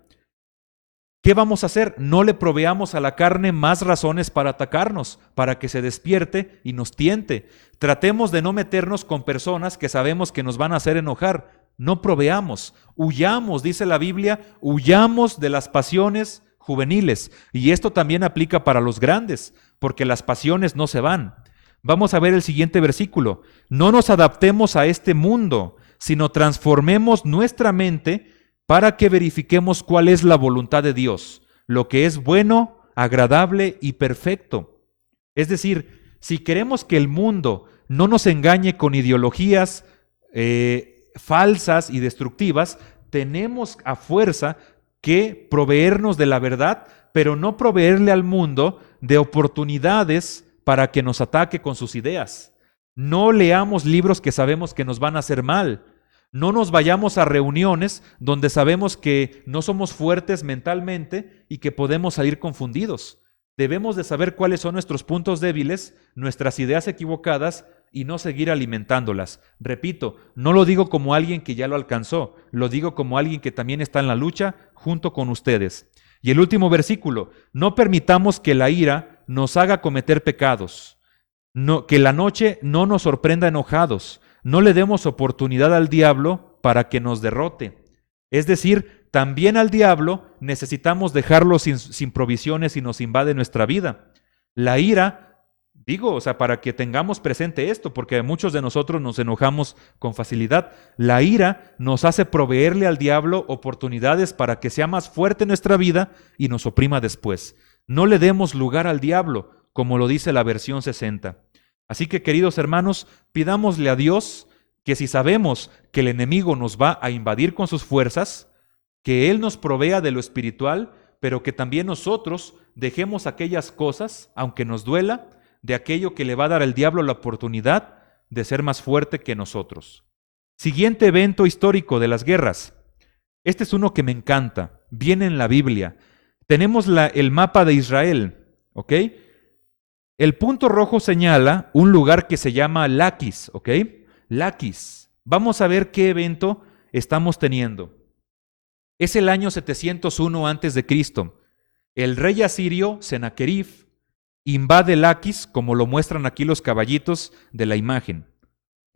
¿qué vamos a hacer? No le proveamos a la carne más razones para atacarnos, para que se despierte y nos tiente. Tratemos de no meternos con personas que sabemos que nos van a hacer enojar. No proveamos, huyamos, dice la Biblia, huyamos de las pasiones juveniles. Y esto también aplica para los grandes, porque las pasiones no se van. Vamos a ver el siguiente versículo. No nos adaptemos a este mundo, sino transformemos nuestra mente para que verifiquemos cuál es la voluntad de Dios, lo que es bueno, agradable y perfecto. Es decir, si queremos que el mundo no nos engañe con ideologías falsas y destructivas, tenemos a fuerza que proveernos de la verdad, pero no proveerle al mundo de oportunidades para que nos ataque con sus ideas. No leamos libros que sabemos que nos van a hacer mal. No nos vayamos a reuniones donde sabemos que no somos fuertes mentalmente y que podemos salir confundidos. Debemos de saber cuáles son nuestros puntos débiles, nuestras ideas equivocadas y no seguir alimentándolas. Repito, no lo digo como alguien que ya lo alcanzó, lo digo como alguien que también está en la lucha junto con ustedes. Y el último versículo, no permitamos que la ira nos haga cometer pecados, que la noche no nos sorprenda enojados, no le demos oportunidad al diablo para que nos derrote. Es decir, también al diablo necesitamos dejarlo sin provisiones y nos invade nuestra vida. La ira, para que tengamos presente esto, porque muchos de nosotros nos enojamos con facilidad, la ira nos hace proveerle al diablo oportunidades para que sea más fuerte en nuestra vida y nos oprima después. No le demos lugar al diablo, como lo dice la versión 60. Así que, queridos hermanos, pidámosle a Dios que si sabemos que el enemigo nos va a invadir con sus fuerzas, que Él nos provea de lo espiritual, pero que también nosotros dejemos aquellas cosas, aunque nos duela, de aquello que le va a dar al diablo la oportunidad de ser más fuerte que nosotros. Siguiente evento histórico de las guerras. Este es uno que me encanta, viene en la Biblia. Tenemos el mapa de Israel, ¿ok? El punto rojo señala un lugar que se llama Laquis, ¿ok? Laquis. Vamos a ver qué evento estamos teniendo. Es el año 701 a.C. El rey asirio, Sennacherib, invade Laquis, como lo muestran aquí los caballitos de la imagen.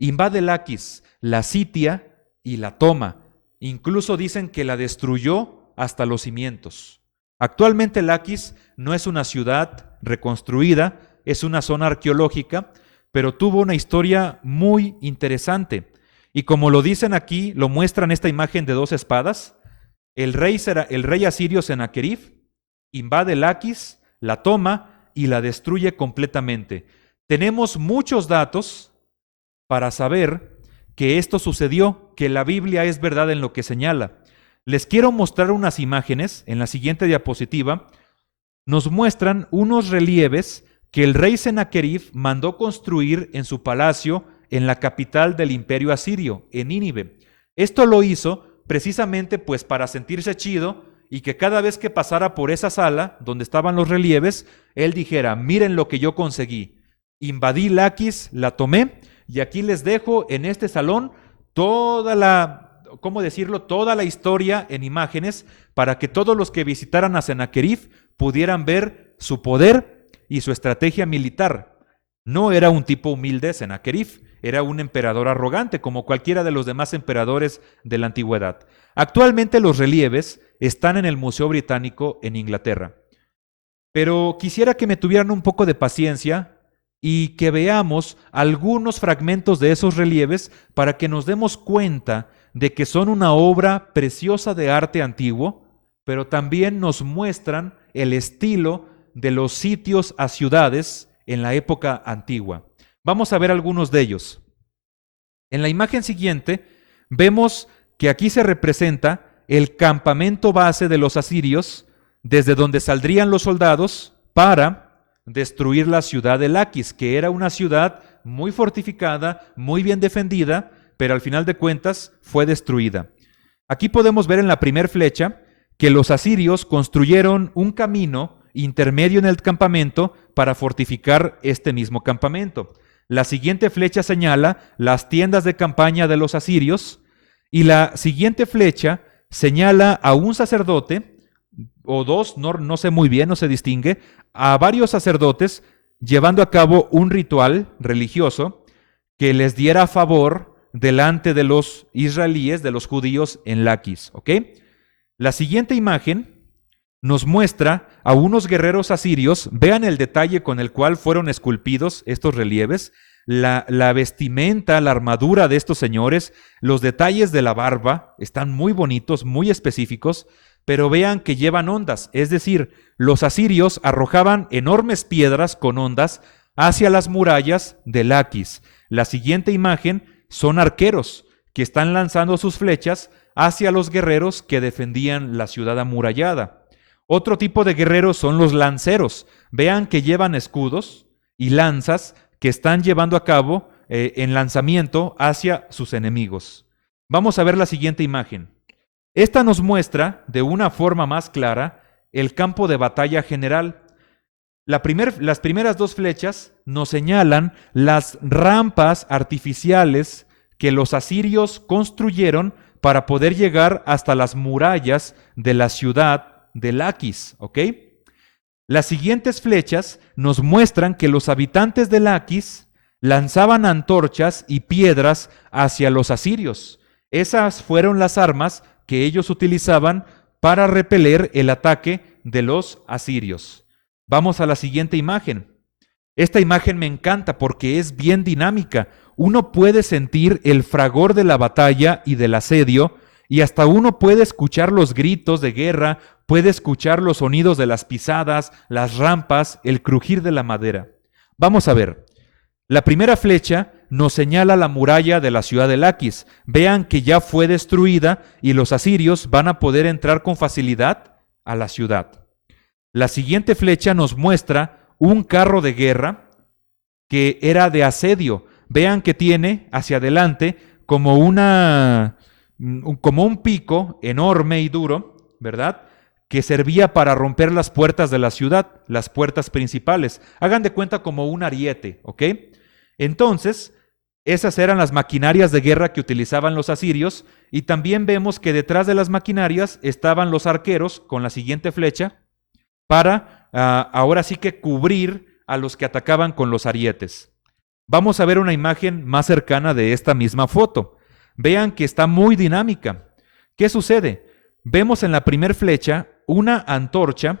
Invade Laquis, la sitia y la toma. Incluso dicen que la destruyó hasta los cimientos. Actualmente Laquis no es una ciudad reconstruida, es una zona arqueológica, pero tuvo una historia muy interesante. Y como lo dicen aquí, lo muestran esta imagen de dos espadas. El rey asirio Sennacherib invade Laquis, la toma y la destruye completamente. Tenemos muchos datos para saber que esto sucedió, que la Biblia es verdad en lo que señala. Les quiero mostrar unas imágenes en la siguiente diapositiva. Nos muestran unos relieves que el rey Sennacherib mandó construir en su palacio en la capital del imperio asirio, en Nínive. Esto lo hizo precisamente pues para sentirse chido y que cada vez que pasara por esa sala donde estaban los relieves, él dijera, miren lo que yo conseguí. Invadí Laquis, la tomé y aquí les dejo en este salón toda la historia en imágenes para que todos los que visitaran a Sennacherib pudieran ver su poder y su estrategia militar. No era un tipo humilde Sennacherib, era un emperador arrogante como cualquiera de los demás emperadores de la antigüedad. Actualmente los relieves están en el Museo Británico en Inglaterra. Pero quisiera que me tuvieran un poco de paciencia y que veamos algunos fragmentos de esos relieves para que nos demos cuenta de que son una obra preciosa de arte antiguo, pero también nos muestran el estilo de los sitios a ciudades en la época antigua. Vamos a ver algunos de ellos. En la imagen siguiente vemos que aquí se representa el campamento base de los asirios, desde donde saldrían los soldados para destruir la ciudad de Laquis, que era una ciudad muy fortificada, muy bien defendida, pero al final de cuentas fue destruida. Aquí podemos ver en la primera flecha que los asirios construyeron un camino intermedio en el campamento para fortificar este mismo campamento. La siguiente flecha señala las tiendas de campaña de los asirios y la siguiente flecha señala a un sacerdote o dos, no sé muy bien, no se distingue, a varios sacerdotes llevando a cabo un ritual religioso que les diera favor delante de los israelíes, de los judíos en Laquis, ¿ok? La siguiente imagen nos muestra a unos guerreros asirios. Vean el detalle con el cual fueron esculpidos estos relieves, la vestimenta, la armadura de estos señores, los detalles de la barba están muy bonitos, muy específicos, pero vean que llevan ondas, es decir, los asirios arrojaban enormes piedras con ondas hacia las murallas de Laquis. La siguiente imagen son arqueros que están lanzando sus flechas hacia los guerreros que defendían la ciudad amurallada. Otro tipo de guerreros son los lanceros. Vean que llevan escudos y lanzas que están llevando a cabo en lanzamiento hacia sus enemigos. Vamos a ver la siguiente imagen. Esta nos muestra de una forma más clara el campo de batalla general. Las primeras dos flechas nos señalan las rampas artificiales que los asirios construyeron para poder llegar hasta las murallas de la ciudad de Laquis, ¿ok? Las siguientes flechas nos muestran que los habitantes de Laquis lanzaban antorchas y piedras hacia los asirios. Esas fueron las armas que ellos utilizaban para repeler el ataque de los asirios. Vamos a la siguiente imagen. Esta imagen me encanta porque es bien dinámica. Uno puede sentir el fragor de la batalla y del asedio, y hasta uno puede escuchar los gritos de guerra, puede escuchar los sonidos de las pisadas, las rampas, el crujir de la madera. Vamos a ver. La primera flecha nos señala la muralla de la ciudad de Laquis. Vean que ya fue destruida y los asirios van a poder entrar con facilidad a la ciudad. La siguiente flecha nos muestra un carro de guerra que era de asedio. Vean que tiene hacia adelante como un pico enorme y duro, ¿verdad?, que servía para romper las puertas de la ciudad, las puertas principales. Hagan de cuenta como un ariete, ¿ok? Entonces, esas eran las maquinarias de guerra que utilizaban los asirios, y también vemos que detrás de las maquinarias estaban los arqueros con la siguiente flecha para ahora sí que cubrir a los que atacaban con los arietes. Vamos a ver una imagen más cercana de esta misma foto. Vean que está muy dinámica. ¿Qué sucede? Vemos en la primera flecha una antorcha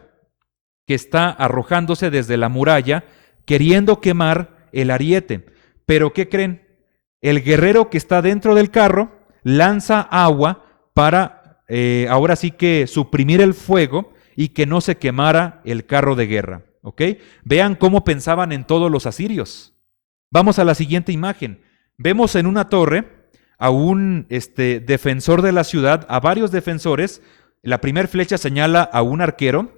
que está arrojándose desde la muralla queriendo quemar el ariete. Pero ¿qué creen? El guerrero que está dentro del carro lanza agua para ahora sí que suprimir el fuego y que no se quemara el carro de guerra. ¿Ok? Vean cómo pensaban en todos los asirios. Vamos a la siguiente imagen. Vemos en una torre a un defensor de la ciudad, a varios defensores. La primera flecha señala a un arquero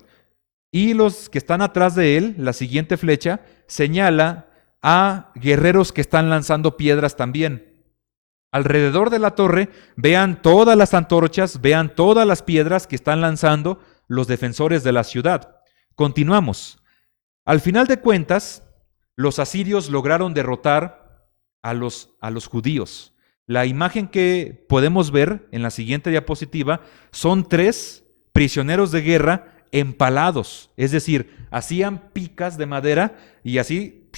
y los que están atrás de él, la siguiente flecha, señala a guerreros que están lanzando piedras también. Alrededor de la torre, vean todas las antorchas, vean todas las piedras que están lanzando los defensores de la ciudad. Continuamos. Al final de cuentas, los asirios lograron derrotar a los judíos. La imagen que podemos ver en la siguiente diapositiva son 3 prisioneros de guerra empalados, es decir, hacían picas de madera y así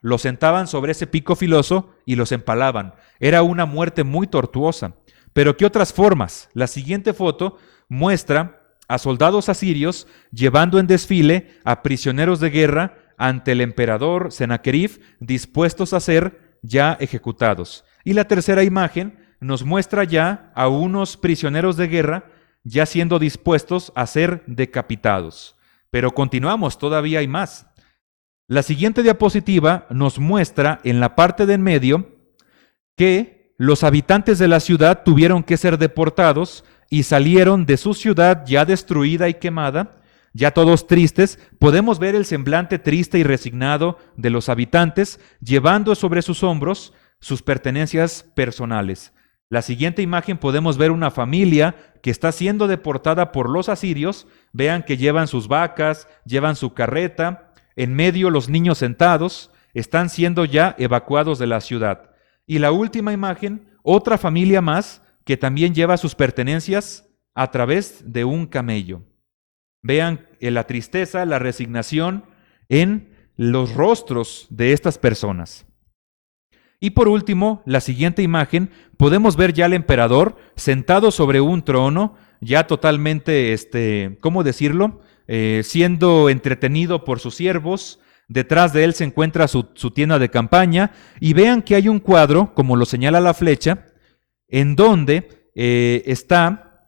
los sentaban sobre ese pico filoso y los empalaban. Era una muerte muy tortuosa. Pero ¿qué otras formas? La siguiente foto muestra a soldados asirios llevando en desfile a prisioneros de guerra ante el emperador Sennacherib, dispuestos a ser ya ejecutados. Y la tercera imagen nos muestra ya a unos prisioneros de guerra ya siendo dispuestos a ser decapitados. Pero continuamos, todavía hay más. La siguiente diapositiva nos muestra en la parte de en medio que los habitantes de la ciudad tuvieron que ser deportados y salieron de su ciudad ya destruida y quemada, ya todos tristes. Podemos ver el semblante triste y resignado de los habitantes llevando sobre sus hombros sus pertenencias personales. La siguiente imagen podemos ver una familia que está siendo deportada por los asirios. Vean que llevan sus vacas, llevan su carreta, en medio los niños sentados, están siendo ya evacuados de la ciudad. Y la última imagen, otra familia más que también lleva sus pertenencias a través de un camello. Vean la tristeza, la resignación en los rostros de estas personas. Y por último, la siguiente imagen, podemos ver ya al emperador sentado sobre un trono, ya totalmente, ¿cómo decirlo? Siendo entretenido por sus siervos. Detrás de él se encuentra su tienda de campaña. Y vean que hay un cuadro, como lo señala la flecha, en donde está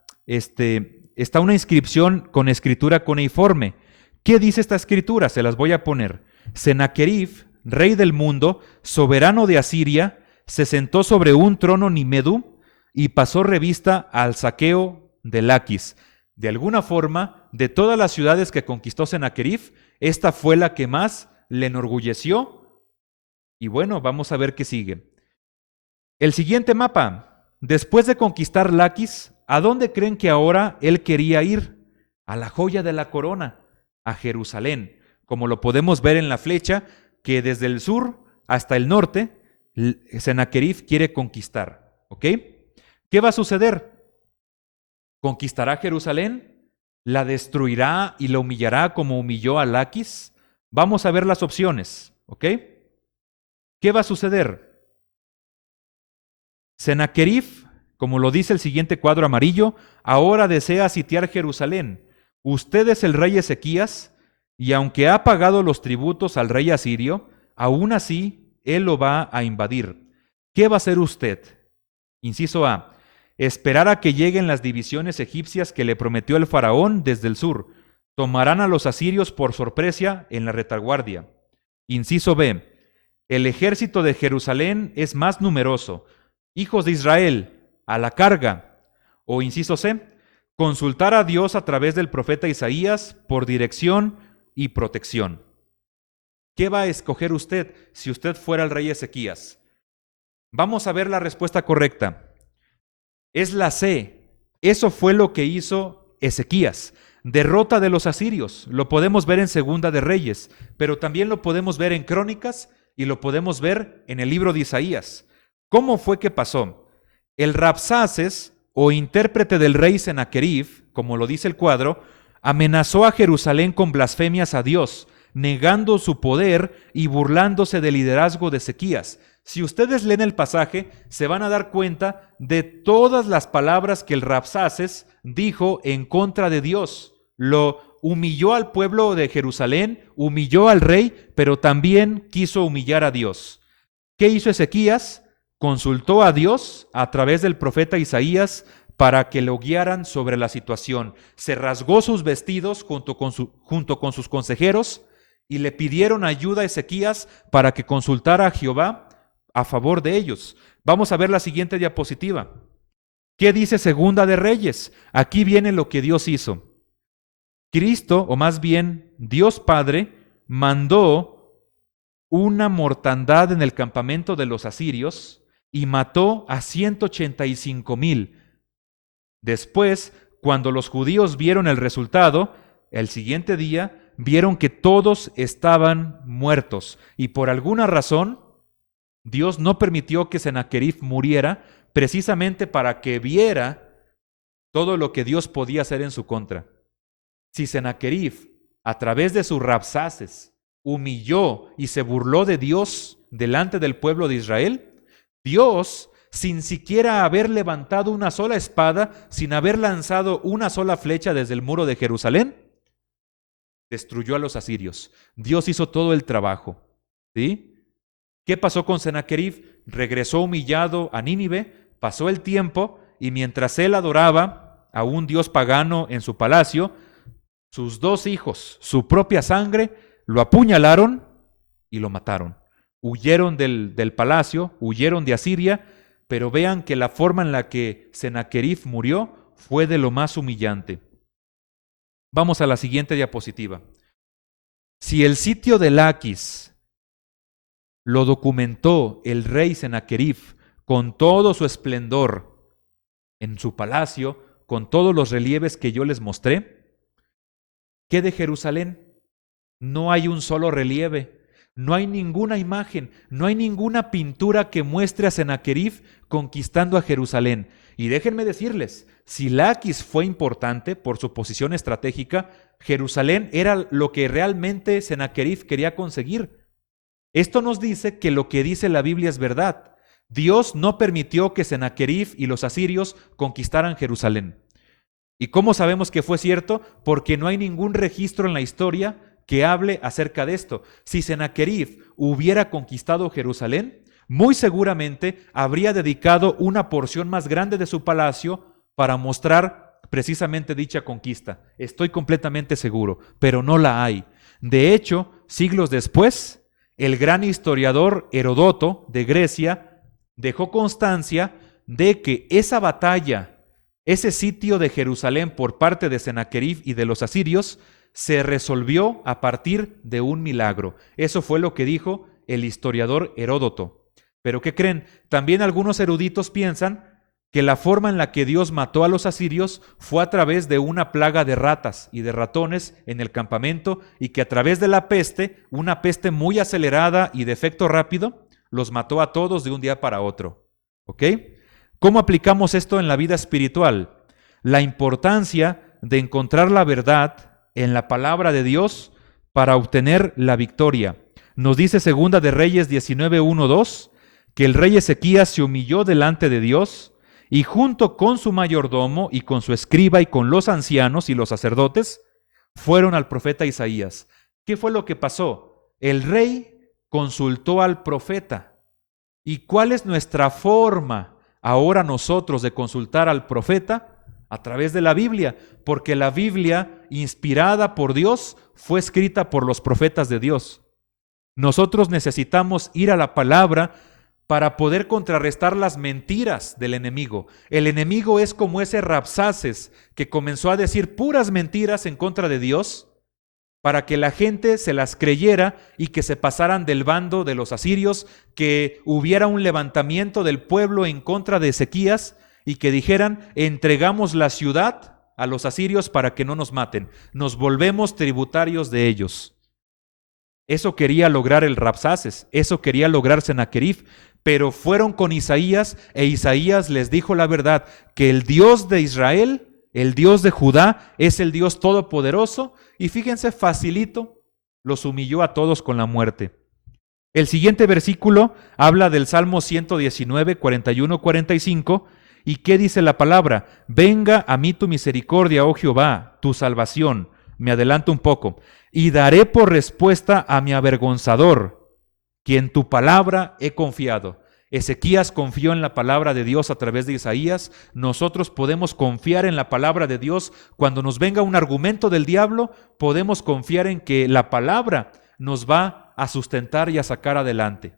una inscripción con escritura cuneiforme. ¿Qué dice esta escritura? Se las voy a poner. Sennacherib, rey del mundo, soberano de Asiria, se sentó sobre un trono Nimedú y pasó revista al saqueo de Laquis. De alguna forma, de todas las ciudades que conquistó Sennacherib, esta fue la que más le enorgulleció. Y bueno, vamos a ver qué sigue. El siguiente mapa. después de conquistar Laquis, ¿a dónde creen que ahora él quería ir? A la joya de la corona, a Jerusalén, como lo podemos ver en la flecha que desde el sur hasta el norte Sennacherib quiere conquistar. ¿Ok? ¿Qué va a suceder? ¿Conquistará Jerusalén? ¿La destruirá y la humillará como humilló a Laquis? Vamos a ver las opciones. ¿Ok? ¿Qué va a suceder? Sennacherib, como lo dice el siguiente cuadro amarillo, ahora desea sitiar Jerusalén. Usted es el rey Ezequías, y aunque ha pagado los tributos al rey asirio, aún así él lo va a invadir. ¿Qué va a hacer usted? Inciso A. Esperar a que lleguen las divisiones egipcias que le prometió el faraón desde el sur. Tomarán a los asirios por sorpresa en la retaguardia. Inciso B. El ejército de Jerusalén es más numeroso. Hijos de Israel, a la carga. O inciso C. Consultar a Dios a través del profeta Isaías por dirección y protección. ¿Qué va a escoger usted si usted fuera el rey Ezequías? Vamos a ver la respuesta correcta. Es la C. Eso fue lo que hizo Ezequías. Derrota de los asirios. Lo podemos ver en Segunda de Reyes, pero también lo podemos ver en Crónicas y lo podemos ver en el libro de Isaías. ¿Cómo fue que pasó? El Rabsaces, o intérprete del rey Sennacherib, como lo dice el cuadro, amenazó a Jerusalén con blasfemias a Dios, negando su poder y burlándose del liderazgo de Ezequías. Si ustedes leen el pasaje, se van a dar cuenta de todas las palabras que el Rabsaces dijo en contra de Dios. Lo humilló al pueblo de Jerusalén, humilló al rey, pero también quiso humillar a Dios. ¿Qué hizo Ezequías? Consultó a Dios a través del profeta Isaías para que lo guiaran sobre la situación. Se rasgó sus vestidos junto con sus consejeros y le pidieron ayuda a Ezequías para que consultara a Jehová a favor de ellos. Vamos a ver la siguiente diapositiva. ¿Qué dice Segunda de Reyes? Aquí viene lo que Dios hizo. Cristo, o más bien Dios Padre, mandó una mortandad en el campamento de los asirios y mató a 185,000. Después, cuando los judíos vieron el resultado, el siguiente día vieron que todos estaban muertos y por alguna razón Dios no permitió que Sennacherib muriera precisamente para que viera todo lo que Dios podía hacer en su contra. Si Sennacherib, a través de sus Rabsaces, humilló y se burló de Dios delante del pueblo de Israel, Dios, sin siquiera haber levantado una sola espada, sin haber lanzado una sola flecha desde el muro de Jerusalén, destruyó a los asirios. Dios hizo todo el trabajo. ¿Sí? ¿Qué pasó con Sennacherib? Regresó humillado a Nínive, pasó el tiempo y mientras él adoraba a un dios pagano en su palacio, sus dos hijos, su propia sangre, lo apuñalaron y lo mataron. Huyeron del palacio, huyeron de Asiria, pero vean que la forma en la que Sennacherib murió fue de lo más humillante. Vamos a la siguiente diapositiva. Si el sitio de Laquis lo documentó el rey Sennacherib con todo su esplendor en su palacio, con todos los relieves que yo les mostré, ¿qué de Jerusalén? No hay un solo relieve. No hay ninguna imagen, no hay ninguna pintura que muestre a Sennacherib conquistando a Jerusalén. Y déjenme decirles, si Laquis fue importante por su posición estratégica, Jerusalén era lo que realmente Sennacherib quería conseguir. Esto nos dice que lo que dice la Biblia es verdad. Dios no permitió que Sennacherib y los asirios conquistaran Jerusalén. ¿Y cómo sabemos que fue cierto? Porque no hay ningún registro en la historia que hable acerca de esto. Si Sennacherib hubiera conquistado Jerusalén, muy seguramente habría dedicado una porción más grande de su palacio para mostrar precisamente dicha conquista. Estoy completamente seguro, pero no la hay. De hecho, siglos después, el gran historiador Heródoto de Grecia dejó constancia de que esa batalla, ese sitio de Jerusalén por parte de Sennacherib y de los asirios, se resolvió a partir de un milagro. Eso fue lo que dijo el historiador Heródoto. Pero ¿qué creen? También algunos eruditos piensan que la forma en la que Dios mató a los asirios fue a través de una plaga de ratas y de ratones en el campamento, y que a través de la peste, una peste muy acelerada y de efecto rápido, los mató a todos de un día para otro. ¿Ok? ¿Cómo aplicamos esto en la vida espiritual? La importancia de encontrar la verdad en la palabra de Dios para obtener la victoria. Nos dice Segunda de Reyes 19:1-2 que el rey Ezequías se humilló delante de Dios y junto con su mayordomo y con su escriba y con los ancianos y los sacerdotes fueron al profeta Isaías. ¿Qué fue lo que pasó? El rey consultó al profeta. ¿Y cuál es nuestra forma ahora nosotros de consultar al profeta? A través de la Biblia, porque la Biblia, inspirada por Dios, fue escrita por los profetas de Dios. Nosotros necesitamos ir a la palabra para poder contrarrestar las mentiras del enemigo. El enemigo es como ese Rabsaces que comenzó a decir puras mentiras en contra de Dios para que la gente se las creyera y que se pasaran del bando de los asirios, que hubiera un levantamiento del pueblo en contra de Ezequías y que dijeran: entregamos la ciudad a los asirios para que no nos maten, nos volvemos tributarios de ellos. Eso quería lograr el Rabsaces, eso quería lograr Sennacherib, pero fueron con Isaías e Isaías les dijo la verdad, que el Dios de Israel, el Dios de Judá, es el Dios todopoderoso, y fíjense, facilito, los humilló a todos con la muerte. El siguiente versículo habla del Salmo 119, 41, 45, ¿y qué dice la palabra? Venga a mí tu misericordia, oh Jehová, tu salvación. Me adelanto un poco. Y daré por respuesta a mi avergonzador, que en tu palabra he confiado. Ezequías confió en la palabra de Dios a través de Isaías. Nosotros podemos confiar en la palabra de Dios. Cuando nos venga un argumento del diablo, podemos confiar en que la palabra nos va a sustentar y a sacar adelante.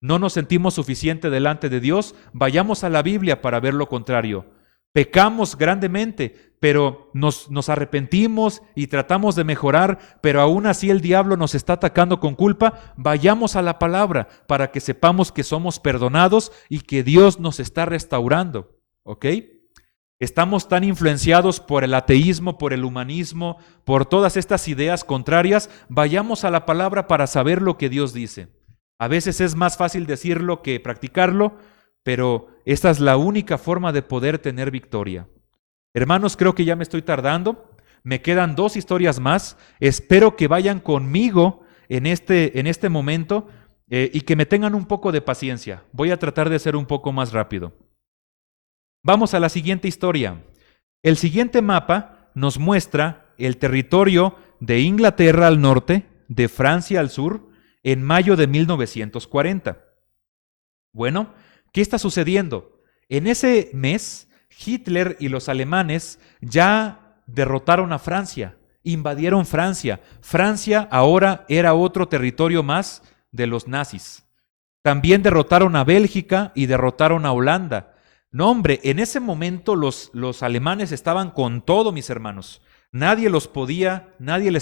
No nos sentimos suficiente delante de Dios, vayamos a la Biblia para ver lo contrario. Pecamos grandemente, pero nos arrepentimos y tratamos de mejorar, pero aún así el diablo nos está atacando con culpa. Vayamos a la palabra para que sepamos que somos perdonados y que Dios nos está restaurando. ¿Ok? Estamos tan influenciados por el ateísmo, por el humanismo, por todas estas ideas contrarias. Vayamos a la palabra para saber lo que Dios dice. A veces es más fácil decirlo que practicarlo, pero esta es la única forma de poder tener victoria. Hermanos, creo que ya me estoy tardando. Me quedan 2 historias más. Espero que vayan conmigo en este momento y que me tengan un poco de paciencia. Voy a tratar de ser un poco más rápido. Vamos a la siguiente historia. El siguiente mapa nos muestra el territorio de Inglaterra al norte, de Francia al sur, en mayo de 1940. Bueno, ¿qué está sucediendo? En ese mes, Hitler y los alemanes ya derrotaron a Francia, invadieron Francia. Francia ahora era otro territorio más de los nazis. También derrotaron a Bélgica y derrotaron a Holanda. No, hombre, en ese momento los alemanes estaban con todo, mis hermanos. Nadie les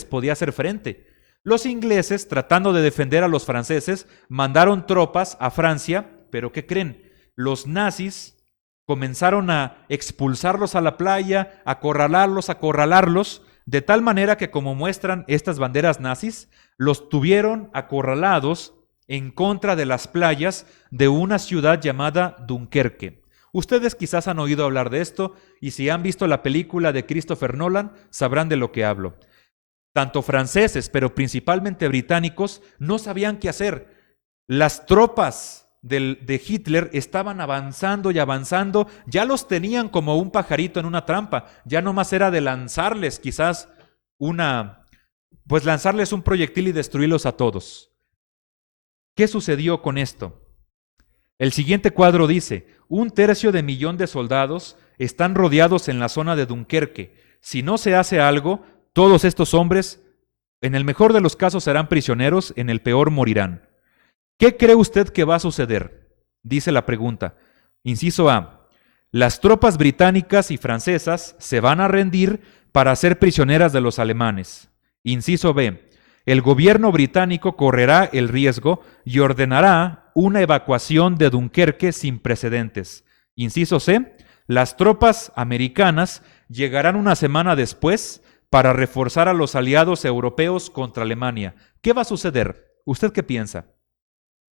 podía hacer frente. Los ingleses, tratando de defender a los franceses, mandaron tropas a Francia, pero ¿qué creen? Los nazis comenzaron a expulsarlos a la playa, a acorralarlos, de tal manera que, como muestran estas banderas nazis, los tuvieron acorralados en contra de las playas de una ciudad llamada Dunkerque. Ustedes quizás han oído hablar de esto, y si han visto la película de Christopher Nolan, sabrán de lo que hablo. Tanto franceses, pero principalmente británicos, no sabían qué hacer. Las tropas de Hitler estaban avanzando y avanzando, ya los tenían como un pajarito en una trampa, ya nomás era de lanzarles quizás lanzarles un proyectil y destruirlos a todos. ¿Qué sucedió con esto? El siguiente cuadro dice: 1/3 de soldados están rodeados en la zona de Dunkerque. Si no se hace algo, todos estos hombres, en el mejor de los casos, serán prisioneros, en el peor morirán. ¿Qué cree usted que va a suceder? Dice la pregunta. Inciso A. Las tropas británicas y francesas se van a rendir para ser prisioneras de los alemanes. Inciso B. El gobierno británico correrá el riesgo y ordenará una evacuación de Dunkerque sin precedentes. Inciso C. Las tropas americanas llegarán una semana después para reforzar a los aliados europeos contra Alemania. ¿Qué va a suceder? ¿Usted qué piensa?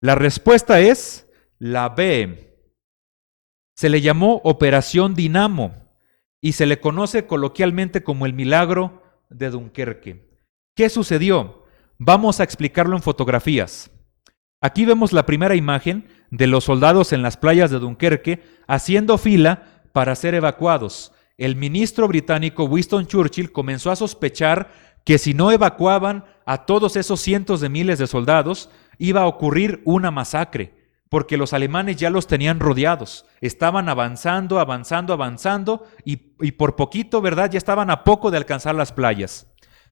La respuesta es la B. Se le llamó Operación Dinamo y se le conoce coloquialmente como el milagro de Dunkerque. ¿Qué sucedió? Vamos a explicarlo en fotografías. Aquí vemos la primera imagen de los soldados en las playas de Dunkerque haciendo fila para ser evacuados. El ministro británico Winston Churchill comenzó a sospechar que si no evacuaban a todos esos cientos de miles de soldados, iba a ocurrir una masacre, porque los alemanes ya los tenían rodeados. Estaban avanzando y por poquito, ¿verdad? Ya estaban a poco de alcanzar las playas.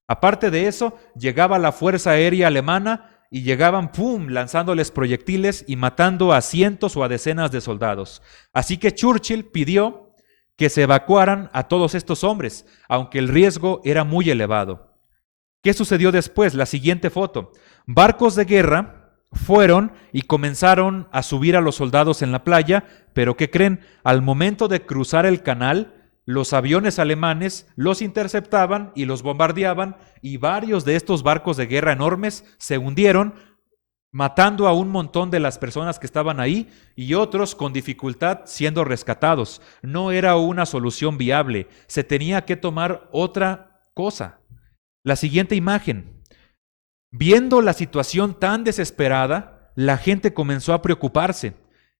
Aparte de eso, llegaba la Fuerza Aérea Alemana y llegaban, ¡pum!, lanzándoles proyectiles y matando a cientos o a decenas de soldados. Así que Churchill pidió que se evacuaran a todos estos hombres, aunque el riesgo era muy elevado. ¿Qué sucedió después? La siguiente foto. Barcos de guerra fueron y comenzaron a subir a los soldados en la playa, pero ¿qué creen? Al momento de cruzar el canal, los aviones alemanes los interceptaban y los bombardeaban, y varios de estos barcos de guerra enormes se hundieron, matando a un montón de las personas que estaban ahí y otros con dificultad siendo rescatados. No era una solución viable, se tenía que tomar otra cosa. La siguiente imagen. Viendo la situación tan desesperada, la gente comenzó a preocuparse.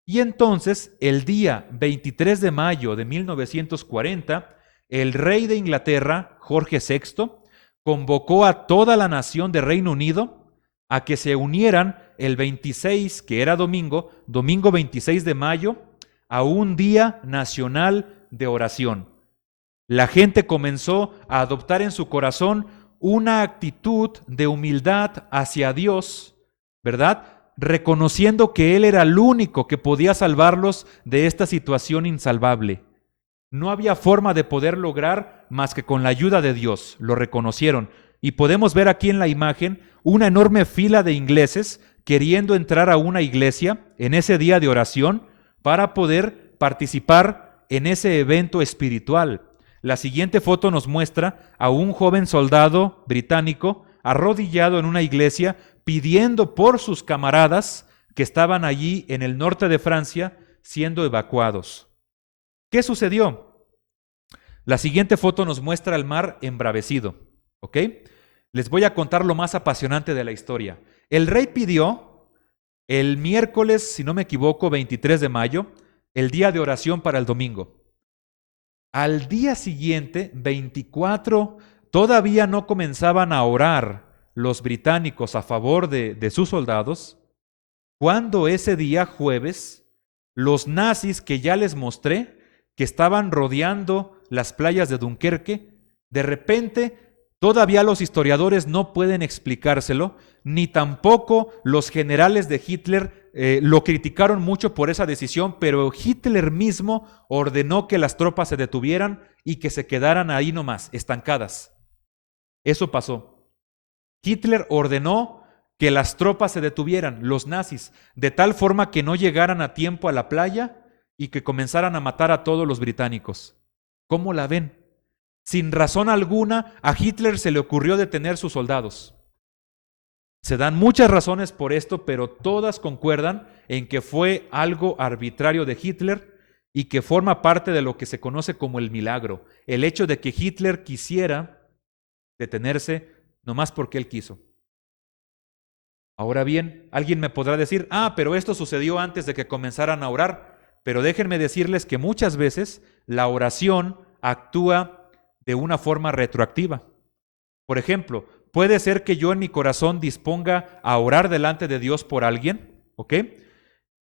Y entonces, el día 23 de mayo de 1940, el rey de Inglaterra, Jorge VI, convocó a toda la nación de Reino Unido a que se unieran el 26, que era domingo 26 de mayo, a un día nacional de oración. La gente comenzó a adoptar en su corazón una actitud de humildad hacia Dios, ¿verdad? Reconociendo que Él era el único que podía salvarlos de esta situación insalvable. No había forma de poder lograr más que con la ayuda de Dios, lo reconocieron. Y podemos ver aquí en la imagen una enorme fila de ingleses queriendo entrar a una iglesia en ese día de oración para poder participar en ese evento espiritual. La siguiente foto nos muestra a un joven soldado británico arrodillado en una iglesia pidiendo por sus camaradas que estaban allí en el norte de Francia siendo evacuados. ¿Qué sucedió? La siguiente foto nos muestra el mar embravecido, ¿ok? Les voy a contar lo más apasionante de la historia. El rey pidió el miércoles, si no me equivoco, 23 de mayo, el día de oración para el domingo. Al día siguiente, 24, todavía no comenzaban a orar los británicos a favor de sus soldados, cuando ese día, jueves, los nazis que ya les mostré, que estaban rodeando las playas de Dunkerque, de repente, todavía los historiadores no pueden explicárselo, ni tampoco los generales de Hitler lo criticaron mucho por esa decisión, pero Hitler mismo ordenó que las tropas se detuvieran y que se quedaran ahí nomás, estancadas. Eso pasó. Hitler ordenó que las tropas se detuvieran, los nazis, de tal forma que no llegaran a tiempo a la playa y que comenzaran a matar a todos los británicos. ¿Cómo la ven? Sin razón alguna, a Hitler se le ocurrió detener sus soldados. Se dan muchas razones por esto, pero todas concuerdan en que fue algo arbitrario de Hitler y que forma parte de lo que se conoce como el milagro. El hecho de que Hitler quisiera detenerse nomás porque él quiso. Ahora bien, alguien me podrá decir, pero esto sucedió antes de que comenzaran a orar. Pero déjenme decirles que muchas veces la oración actúa de una forma retroactiva. Por ejemplo, puede ser que yo en mi corazón disponga a orar delante de Dios por alguien, ¿ok?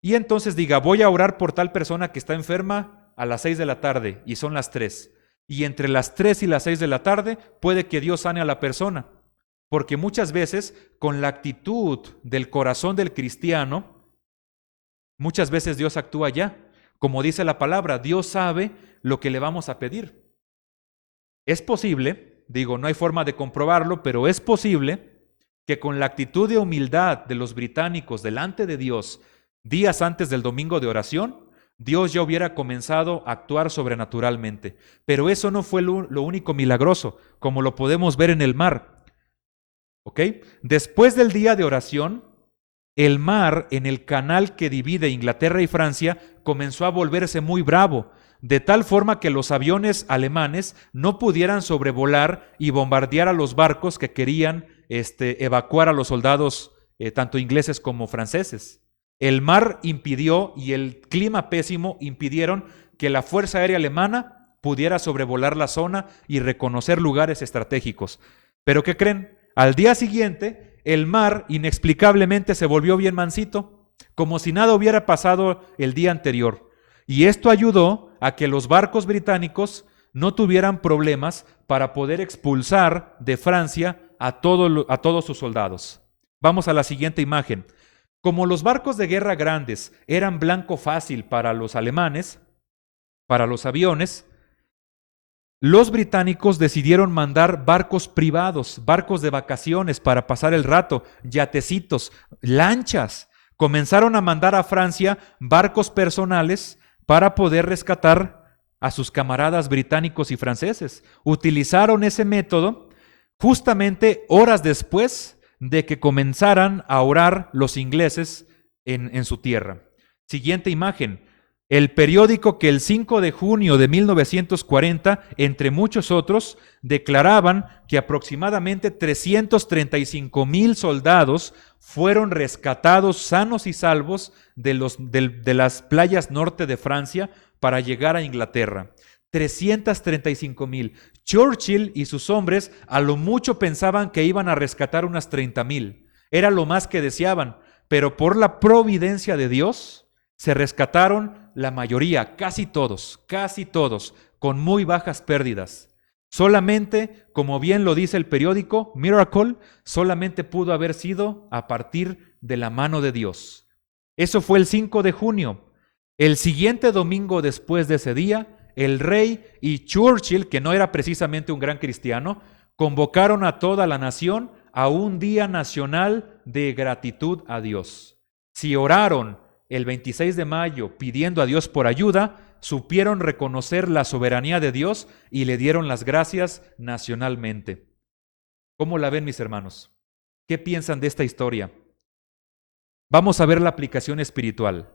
Y entonces diga, voy a orar por tal persona que está enferma a las 6 de la tarde y son las 3. Y entre las 3 y las 6 de la tarde puede que Dios sane a la persona. Porque muchas veces con la actitud del corazón del cristiano, muchas veces Dios actúa ya. Como dice la palabra, Dios sabe lo que le vamos a pedir. Es posible, digo, no hay forma de comprobarlo, pero es posible que con la actitud de humildad de los británicos delante de Dios, días antes del domingo de oración, Dios ya hubiera comenzado a actuar sobrenaturalmente. Pero eso no fue lo único milagroso, como lo podemos ver en el mar. ¿Ok? Después del día de oración, el mar en el canal que divide Inglaterra y Francia comenzó a volverse muy bravo, de tal forma que los aviones alemanes no pudieran sobrevolar y bombardear a los barcos que querían evacuar a los soldados, tanto ingleses como franceses. El mar impidió y el clima pésimo impidieron que la Fuerza Aérea Alemana pudiera sobrevolar la zona y reconocer lugares estratégicos. ¿Pero qué creen? Al día siguiente, el mar inexplicablemente se volvió bien mansito, como si nada hubiera pasado el día anterior. Y esto ayudó a que los barcos británicos no tuvieran problemas para poder expulsar de Francia a todos sus soldados. Vamos a la siguiente imagen. Como los barcos de guerra grandes eran blanco fácil para los alemanes, para los aviones, los británicos decidieron mandar barcos privados, barcos de vacaciones para pasar el rato, yatecitos, lanchas. Comenzaron a mandar a Francia barcos personales para poder rescatar a sus camaradas británicos y franceses. Utilizaron ese método justamente horas después de que comenzaran a orar los ingleses en su tierra. Siguiente imagen. El periódico que el 5 de junio de 1940, entre muchos otros, declaraban que aproximadamente 335,000 soldados fueron rescatados sanos y salvos de las playas norte de Francia para llegar a Inglaterra. 335,000. Churchill y sus hombres a lo mucho pensaban que iban a rescatar unas 30,000. Era lo más que deseaban, pero por la providencia de Dios se rescataron la mayoría, casi todos, con muy bajas pérdidas. Solamente, como bien lo dice el periódico, Miracle, solamente pudo haber sido a partir de la mano de Dios. Eso fue el 5 de junio. El siguiente domingo después de ese día, el rey y Churchill, que no era precisamente un gran cristiano, convocaron a toda la nación a un día nacional de gratitud a Dios. Si oraron el 26 de mayo pidiendo a Dios por ayuda, supieron reconocer la soberanía de Dios y le dieron las gracias nacionalmente. ¿Cómo la ven, mis hermanos? ¿Qué piensan de esta historia? Vamos a ver la aplicación espiritual.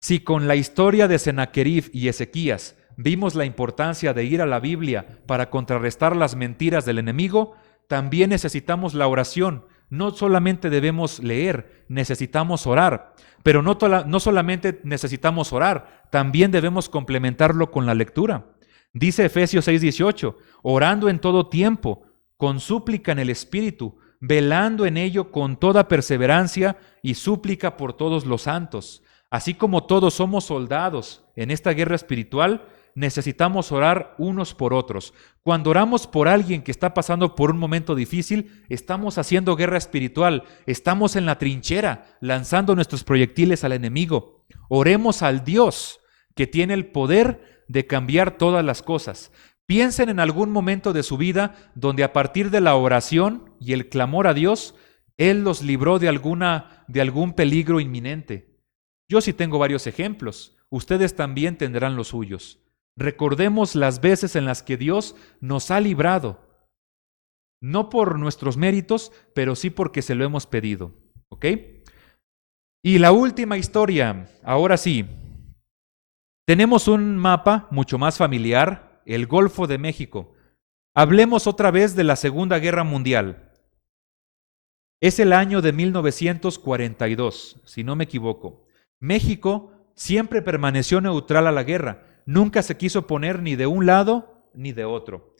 Si con la historia de Sennacherib y Ezequías vimos la importancia de ir a la Biblia para contrarrestar las mentiras del enemigo, también necesitamos la oración. No solamente debemos leer, necesitamos orar. Pero no solamente necesitamos orar, también debemos complementarlo con la lectura. Dice Efesios 6:18, orando en todo tiempo, con súplica en el Espíritu, velando en ello con toda perseverancia y súplica por todos los santos. Así como todos somos soldados en esta guerra espiritual, necesitamos orar unos por otros. Cuando oramos por alguien que está pasando por un momento difícil, estamos haciendo guerra espiritual, estamos en la trinchera, lanzando nuestros proyectiles al enemigo. Oremos al Dios que tiene el poder de cambiar todas las cosas. Piensen en algún momento de su vida donde a partir de la oración y el clamor a Dios, Él los libró de algún peligro inminente. Yo sí tengo varios ejemplos, ustedes también tendrán los suyos. Recordemos las veces en las que Dios nos ha librado, no por nuestros méritos, pero sí porque se lo hemos pedido. ¿Ok? Y la última historia, ahora sí, tenemos un mapa mucho más familiar, el Golfo de México. Hablemos otra vez de la Segunda Guerra Mundial. Es el año de 1942, si no me equivoco. México siempre permaneció neutral a la guerra. Nunca se quiso poner ni de un lado ni de otro.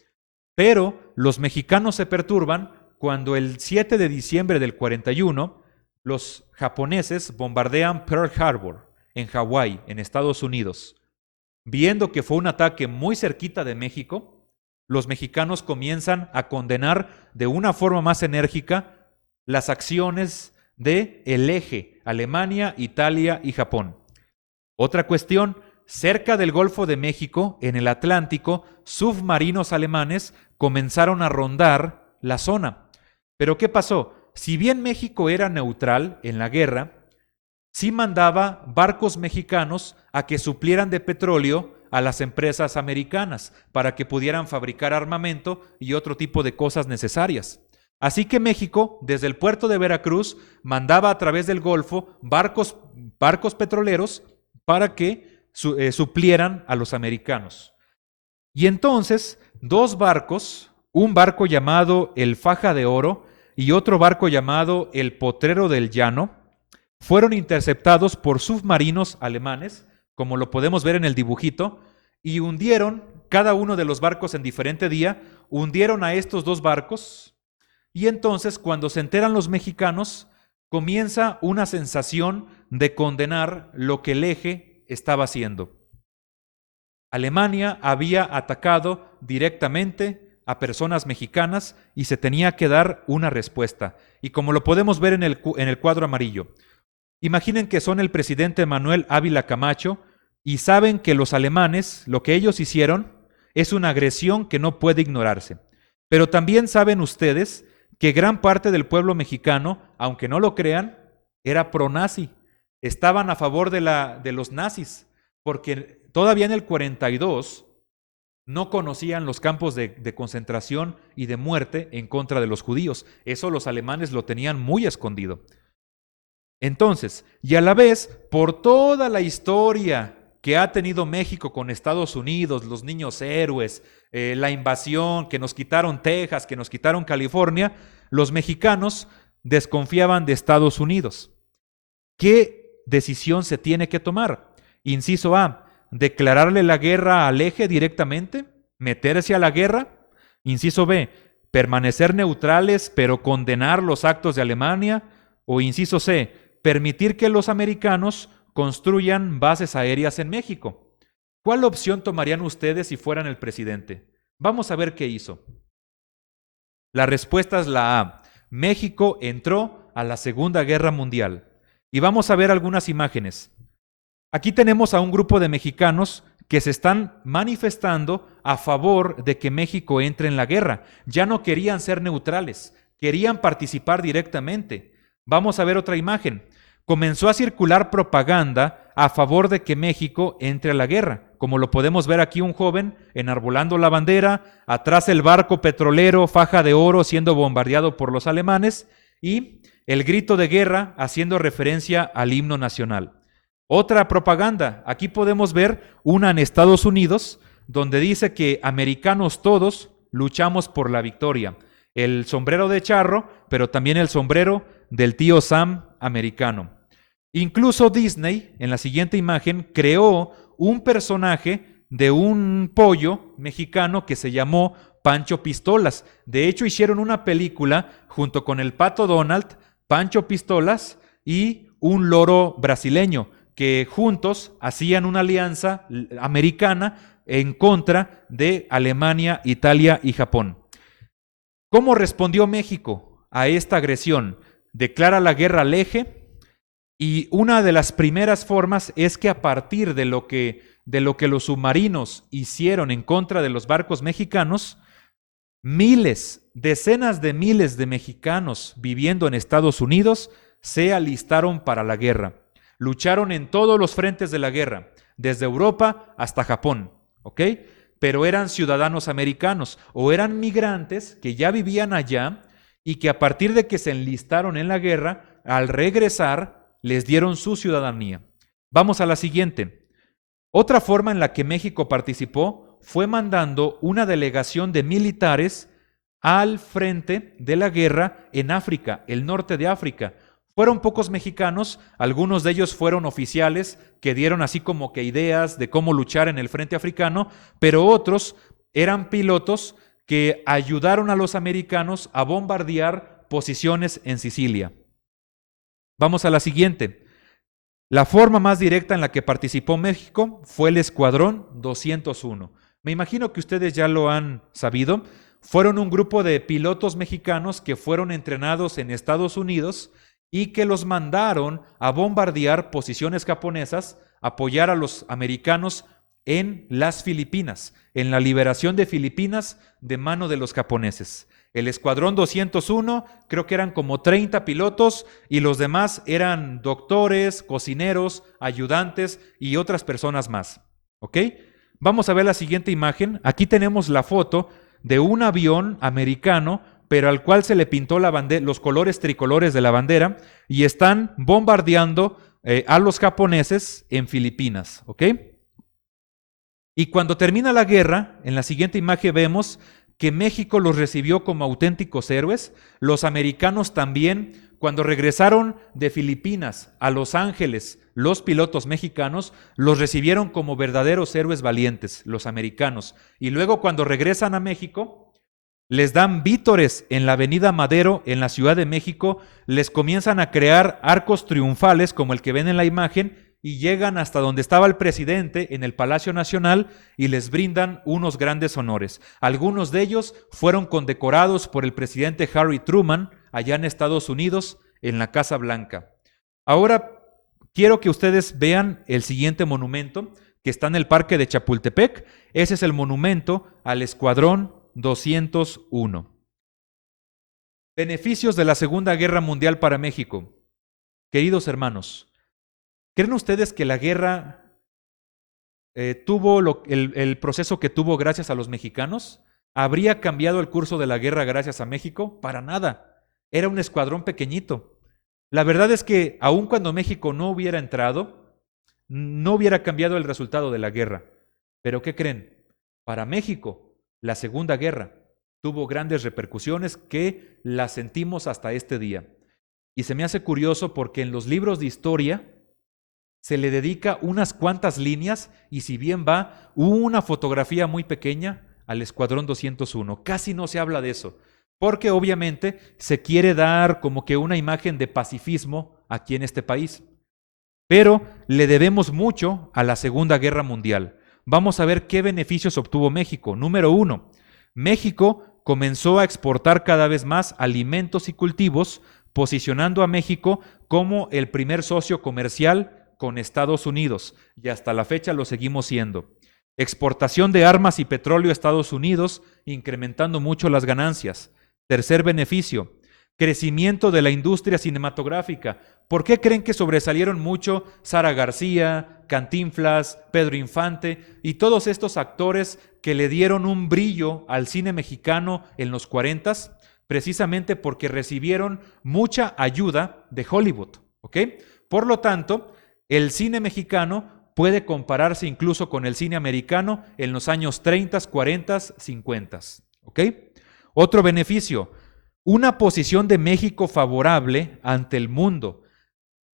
Pero los mexicanos se perturban cuando el 7 de diciembre del 41 los japoneses bombardean Pearl Harbor en Hawái, en Estados Unidos. Viendo que fue un ataque muy cerquita de México, los mexicanos comienzan a condenar de una forma más enérgica las acciones del eje, Alemania, Italia y Japón. Otra cuestión, cerca del Golfo de México, en el Atlántico, submarinos alemanes comenzaron a rondar la zona. Pero ¿qué pasó? Si bien México era neutral en la guerra, sí mandaba barcos mexicanos a que suplieran de petróleo a las empresas americanas para que pudieran fabricar armamento y otro tipo de cosas necesarias. Así que México, desde el puerto de Veracruz, mandaba a través del Golfo barcos petroleros para que suplieran a los americanos. Y entonces, dos barcos, un barco llamado el Faja de Oro y otro barco llamado el Potrero del Llano, fueron interceptados por submarinos alemanes, como lo podemos ver en el dibujito, y hundieron, cada uno de los barcos en diferente día, hundieron a estos dos barcos. Y entonces, cuando se enteran los mexicanos, comienza una sensación de condenar lo que el Eje estaba haciendo. Alemania había atacado directamente a personas mexicanas y se tenía que dar una respuesta. Y como lo podemos ver en el cuadro amarillo, imaginen que son el presidente Manuel Ávila Camacho y saben que los alemanes, lo que ellos hicieron, es una agresión que no puede ignorarse. Pero también saben ustedes que gran parte del pueblo mexicano, aunque no lo crean, era pro-nazi. Estaban a favor de los nazis, porque todavía en el 42 no conocían los campos de concentración y de muerte en contra de los judíos. Eso los alemanes lo tenían muy escondido. Entonces, y a la vez, por toda la historia que ha tenido México con Estados Unidos, los niños héroes, la invasión, que nos quitaron Texas, que nos quitaron California, los mexicanos desconfiaban de Estados Unidos. ¿Qué decisión se tiene que tomar? Inciso A, declararle la guerra al Eje directamente, meterse a la guerra. Inciso B, permanecer neutrales pero condenar los actos de Alemania. O inciso C, permitir que los americanos construyan bases aéreas en México. ¿Cuál opción tomarían ustedes si fueran el presidente? Vamos a ver qué hizo. La respuesta es la A. México entró a la Segunda Guerra Mundial. Y vamos a ver algunas imágenes. Aquí tenemos a un grupo de mexicanos que se están manifestando a favor de que México entre en la guerra. Ya no querían ser neutrales, querían participar directamente. Vamos a ver otra imagen. Comenzó a circular propaganda a favor de que México entre a la guerra. Como lo podemos ver aquí, un joven enarbolando la bandera, atrás el barco petrolero Faja de Oro siendo bombardeado por los alemanes y el grito de guerra haciendo referencia al himno nacional. Otra propaganda, aquí podemos ver una en Estados Unidos donde dice que americanos todos luchamos por la victoria. El sombrero de charro, pero también el sombrero del tío Sam americano. Incluso Disney, en la siguiente imagen, creó un personaje de un pollo mexicano que se llamó Pancho Pistolas. De hecho, hicieron una película junto con el Pato Donald, Pancho Pistolas y un loro brasileño, que juntos hacían una alianza americana en contra de Alemania, Italia y Japón. ¿Cómo respondió México a esta agresión? Declara la guerra al Eje. Y una de las primeras formas es que a partir de lo que los submarinos hicieron en contra de los barcos mexicanos, miles, decenas de miles de mexicanos viviendo en Estados Unidos se alistaron para la guerra. Lucharon en todos los frentes de la guerra, desde Europa hasta Japón, ¿ok? Pero eran ciudadanos americanos o eran migrantes que ya vivían allá y que a partir de que se enlistaron en la guerra, al regresar, les dieron su ciudadanía. Vamos a la siguiente. Otra forma en la que México participó fue mandando una delegación de militares al frente de la guerra en África, el norte de África. Fueron pocos mexicanos, algunos de ellos fueron oficiales que dieron así como que ideas de cómo luchar en el frente africano, pero otros eran pilotos que ayudaron a los americanos a bombardear posiciones en Sicilia. Vamos a la siguiente. La forma más directa en la que participó México fue el Escuadrón 201. Me imagino que ustedes ya lo han sabido. Fueron un grupo de pilotos mexicanos que fueron entrenados en Estados Unidos y que los mandaron a bombardear posiciones japonesas, apoyar a los americanos en las Filipinas, en la liberación de Filipinas de mano de los japoneses. El escuadrón 201 creo que eran como 30 pilotos y los demás eran doctores, cocineros, ayudantes y otras personas más. ¿Ok? Vamos a ver la siguiente imagen. Aquí tenemos la foto de un avión americano, pero al cual se le pintó los colores tricolores de la bandera y están bombardeando a los japoneses en Filipinas. ¿Ok? Y cuando termina la guerra, en la siguiente imagen vemos que México los recibió como auténticos héroes. Los americanos también, cuando regresaron de Filipinas a Los Ángeles, los pilotos mexicanos los recibieron como verdaderos héroes valientes, los americanos. Y luego cuando regresan a México, les dan vítores en la Avenida Madero, en la Ciudad de México, les comienzan a crear arcos triunfales como el que ven en la imagen y llegan hasta donde estaba el presidente en el Palacio Nacional y les brindan unos grandes honores. Algunos de ellos fueron condecorados por el presidente Harry Truman allá en Estados Unidos, en la Casa Blanca. Ahora quiero que ustedes vean el siguiente monumento que está en el Parque de Chapultepec. Ese es el monumento al Escuadrón 201. Beneficios de la Segunda Guerra Mundial para México. Queridos hermanos, ¿creen ustedes que la guerra tuvo el proceso que tuvo gracias a los mexicanos? ¿Habría cambiado el curso de la guerra gracias a México? Para nada. Era un escuadrón pequeñito. La verdad es que aun cuando México no hubiera entrado, no hubiera cambiado el resultado de la guerra. ¿Pero qué creen? Para México, la Segunda Guerra tuvo grandes repercusiones que las sentimos hasta este día. Y se me hace curioso porque en los libros de historia se le dedica unas cuantas líneas y si bien va una fotografía muy pequeña al Escuadrón 201. Casi no se habla de eso, porque obviamente se quiere dar como que una imagen de pacifismo aquí en este país. Pero le debemos mucho a la Segunda Guerra Mundial. Vamos a ver qué beneficios obtuvo México. Número 1, México comenzó a exportar cada vez más alimentos y cultivos, posicionando a México como el primer socio comercial con Estados Unidos, y hasta la fecha lo seguimos siendo. Exportación de armas y petróleo a Estados Unidos, incrementando mucho las ganancias. Tercer beneficio, crecimiento de la industria cinematográfica. ¿Por qué creen que sobresalieron mucho Sara García, Cantinflas, Pedro Infante y todos estos actores que le dieron un brillo al cine mexicano en los 40s? Precisamente porque recibieron mucha ayuda de Hollywood, ¿ok? Por lo tanto, el cine mexicano puede compararse incluso con el cine americano en los años 30, 40, 50, ¿ok? Otro beneficio, una posición de México favorable ante el mundo.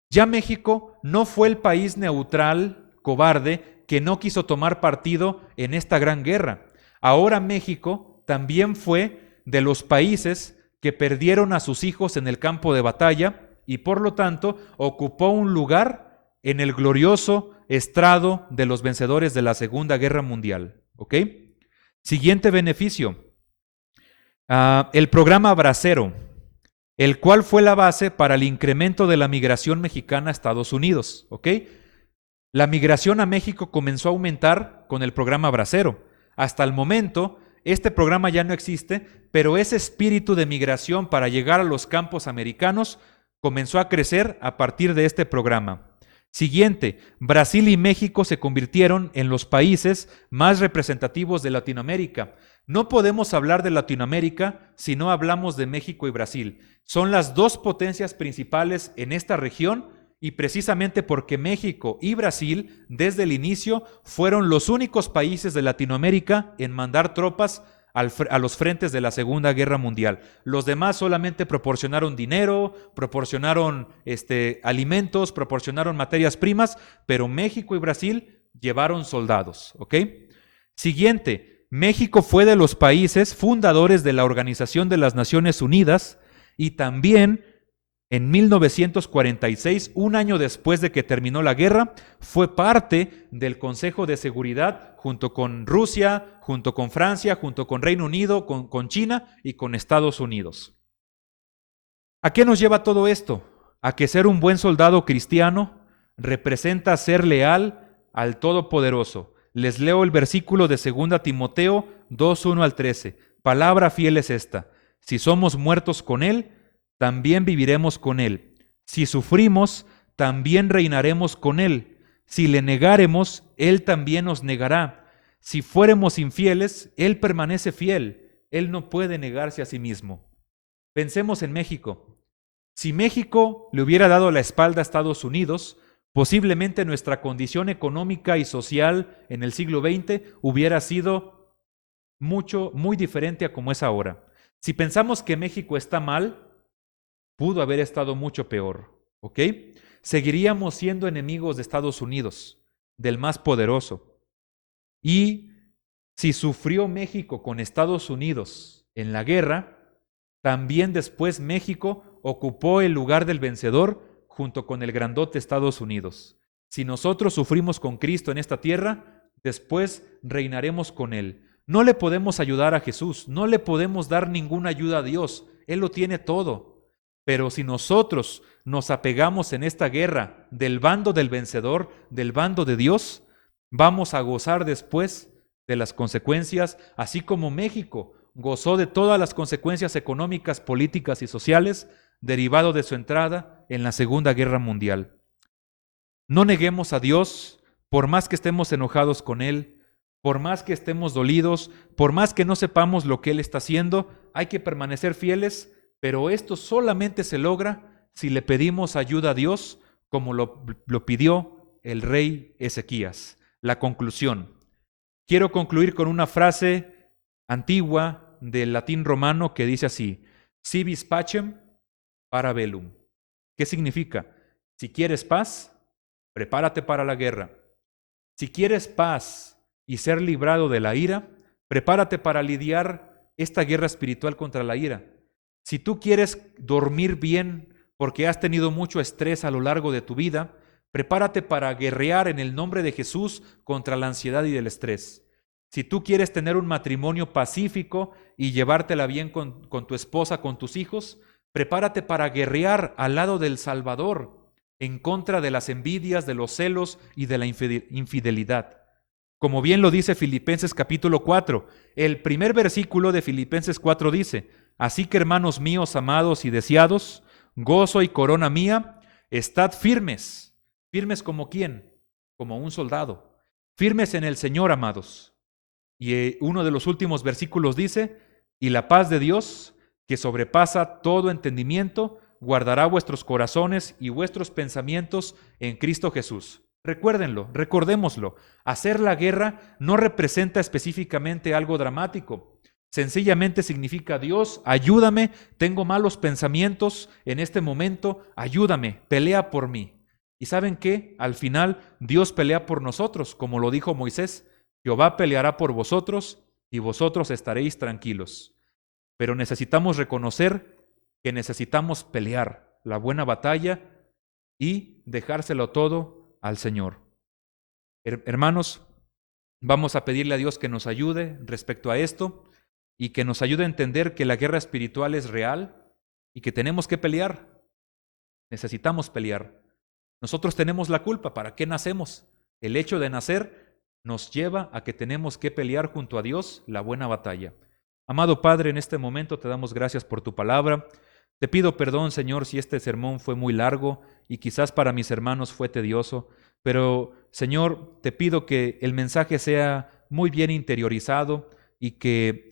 Ya México no fue el país neutral, cobarde, que no quiso tomar partido en esta gran guerra. Ahora México también fue de los países que perdieron a sus hijos en el campo de batalla y por lo tanto ocupó un lugar en el glorioso estrado de los vencedores de la Segunda Guerra Mundial. ¿Ok? Siguiente beneficio. El programa Bracero, el cual fue la base para el incremento de la migración mexicana a Estados Unidos. ¿Ok? La migración a México comenzó a aumentar con el programa Bracero. Hasta el momento, este programa ya no existe, pero ese espíritu de migración para llegar a los campos americanos comenzó a crecer a partir de este programa. Siguiente, Brasil y México se convirtieron en los países más representativos de Latinoamérica. No podemos hablar de Latinoamérica si no hablamos de México y Brasil. Son las dos potencias principales en esta región y precisamente porque México y Brasil desde el inicio fueron los únicos países de Latinoamérica en mandar tropas a los frentes de la Segunda Guerra Mundial. Los demás solamente proporcionaron dinero, proporcionaron alimentos, proporcionaron materias primas, pero México y Brasil llevaron soldados. ¿Ok? Siguiente, México fue de los países fundadores de la Organización de las Naciones Unidas y también en 1946, un año después de que terminó la guerra, fue parte del Consejo de Seguridad junto con Rusia, junto con Francia, junto con Reino Unido, con China y con Estados Unidos. ¿A qué nos lleva todo esto? A que ser un buen soldado cristiano representa ser leal al Todopoderoso. Les leo el versículo de 2 Timoteo 2:1 al 13. Palabra fiel es esta. Si somos muertos con Él, también viviremos con Él. Si sufrimos, también reinaremos con Él. Si le negáremos, Él también nos negará. Si fuéramos infieles, Él permanece fiel. Él no puede negarse a sí mismo. Pensemos en México. Si México le hubiera dado la espalda a Estados Unidos, posiblemente nuestra condición económica y social en el siglo XX hubiera sido muy diferente a como es ahora. Si pensamos que México está mal, pudo haber estado mucho peor, ¿ok? Seguiríamos siendo enemigos de Estados Unidos, del más poderoso. Y si sufrió México con Estados Unidos en la guerra, también después México ocupó el lugar del vencedor junto con el grandote Estados Unidos. Si nosotros sufrimos con Cristo en esta tierra, después reinaremos con Él. No le podemos ayudar a Jesús, no le podemos dar ninguna ayuda a Dios, Él lo tiene todo. Pero si nosotros nos apegamos en esta guerra del bando del vencedor, del bando de Dios, vamos a gozar después de las consecuencias, así como México gozó de todas las consecuencias económicas, políticas y sociales derivado de su entrada en la Segunda Guerra Mundial. No neguemos a Dios, por más que estemos enojados con Él, por más que estemos dolidos, por más que no sepamos lo que Él está haciendo, hay que permanecer fieles, pero esto solamente se logra si le pedimos ayuda a Dios, como lo pidió el rey Ezequías. La conclusión. Quiero concluir con una frase antigua del latín romano que dice así: si vis pacem, para bellum. ¿Qué significa? Si quieres paz, prepárate para la guerra. Si quieres paz y ser librado de la ira, prepárate para lidiar esta guerra espiritual contra la ira. Si tú quieres dormir bien porque has tenido mucho estrés a lo largo de tu vida, prepárate para guerrear en el nombre de Jesús contra la ansiedad y el estrés. Si tú quieres tener un matrimonio pacífico y llevártela bien con tu esposa, con tus hijos, prepárate para guerrear al lado del Salvador en contra de las envidias, de los celos y de la infidelidad. Como bien lo dice Filipenses capítulo 4, el primer versículo de Filipenses 4 dice: así que, hermanos míos, amados y deseados, gozo y corona mía, estad firmes. ¿Firmes como quién? Como un soldado. Firmes en el Señor, amados. Y uno de los últimos versículos dice: y la paz de Dios, que sobrepasa todo entendimiento, guardará vuestros corazones y vuestros pensamientos en Cristo Jesús. Recuérdenlo, recordémoslo. Hacer la guerra no representa específicamente algo dramático. Sencillamente significa: Dios, ayúdame, tengo malos pensamientos en este momento, ayúdame, pelea por mí. ¿Y saben qué? Al final Dios pelea por nosotros, como lo dijo Moisés: Jehová peleará por vosotros y vosotros estaréis tranquilos. Pero necesitamos reconocer que necesitamos pelear la buena batalla y dejárselo todo al Señor. Hermanos, vamos a pedirle a Dios que nos ayude respecto a esto y que nos ayude a entender que la guerra espiritual es real y que tenemos que pelear. Necesitamos pelear. Nosotros tenemos la culpa. ¿Para qué nacemos? El hecho de nacer nos lleva a que tenemos que pelear junto a Dios la buena batalla. Amado Padre, en este momento te damos gracias por tu palabra. Te pido perdón, Señor, si este sermón fue muy largo y quizás para mis hermanos fue tedioso, pero, Señor, te pido que el mensaje sea muy bien interiorizado y que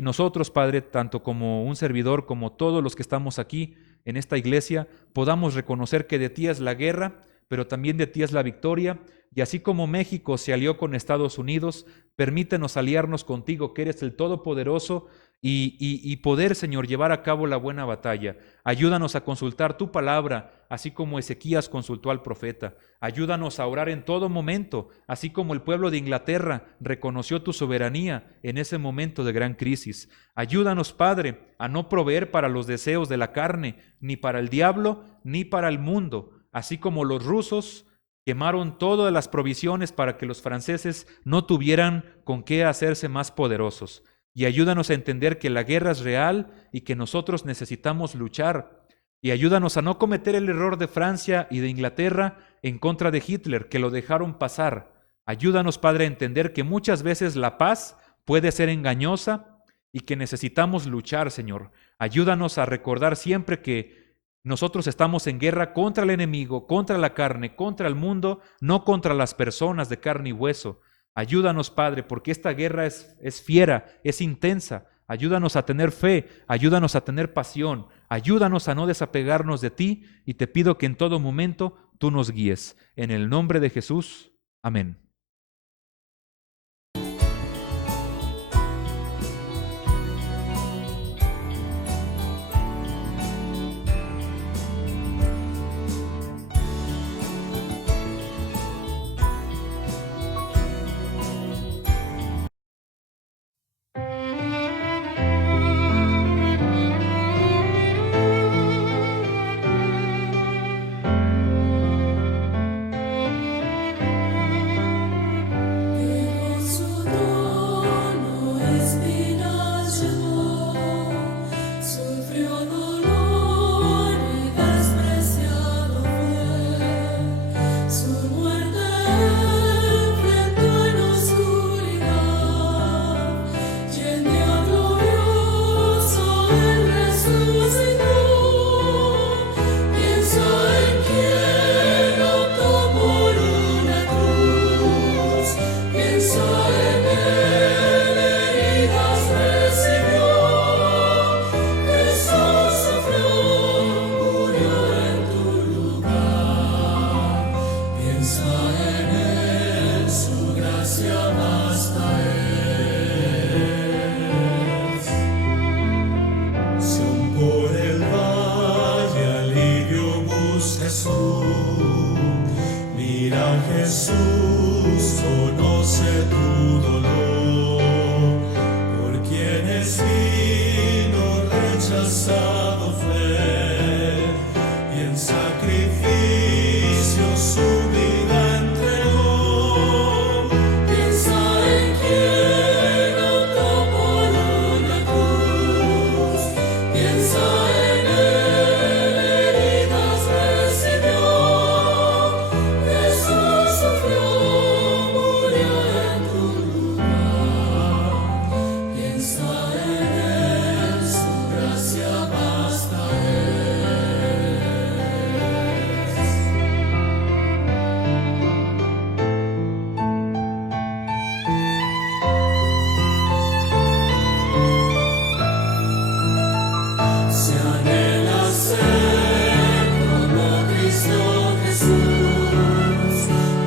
nosotros, Padre, tanto como un servidor, como todos los que estamos aquí en esta iglesia, podamos reconocer que de ti es la guerra, pero también de ti es la victoria. Y así como México se alió con Estados Unidos, permítenos aliarnos contigo, que eres el Todopoderoso, y poder, Señor, llevar a cabo la buena batalla. Ayúdanos a consultar tu palabra, así como Ezequías consultó al profeta. Ayúdanos a orar en todo momento, así como el pueblo de Inglaterra reconoció tu soberanía en ese momento de gran crisis. Ayúdanos, Padre, a no proveer para los deseos de la carne, ni para el diablo, ni para el mundo, así como los rusos quemaron todas las provisiones para que los franceses no tuvieran con qué hacerse más poderosos. Y ayúdanos a entender que la guerra es real y que nosotros necesitamos luchar. Y ayúdanos a no cometer el error de Francia y de Inglaterra en contra de Hitler, que lo dejaron pasar. Ayúdanos, Padre, a entender que muchas veces la paz puede ser engañosa y que necesitamos luchar, Señor. Ayúdanos a recordar siempre que nosotros estamos en guerra contra el enemigo, contra la carne, contra el mundo, no contra las personas de carne y hueso. Ayúdanos, Padre, porque esta guerra es fiera, es intensa. Ayúdanos a tener fe, ayúdanos a tener pasión, ayúdanos a no desapegarnos de ti y te pido que en todo momento tú nos guíes. En el nombre de Jesús, amén. Pero su trono espinas llevó, sufrió dolor y despreciado fue. Su muerte enfrentó en oscuridad, y en día glorioso él resucitó. Piensa en quien optó por una cruz. Piensa en él, heridas recibió. Jesús sufrió, murió en tu lugar. Piensa en él, su gracia basta es. Si aún por el valle alivio buscas tú, mira a Jesús, conoce tu dolor. Por quienes vino rechazado fue, y en sacrificio su vida entregó. Piensa en quien optó por una cruz. Piensa en él, heridas recibió. Jesús sufrió, murió en tu lugar. Piensa en él, su gracia basta es. Si anhelas ser como Cristo Jesús,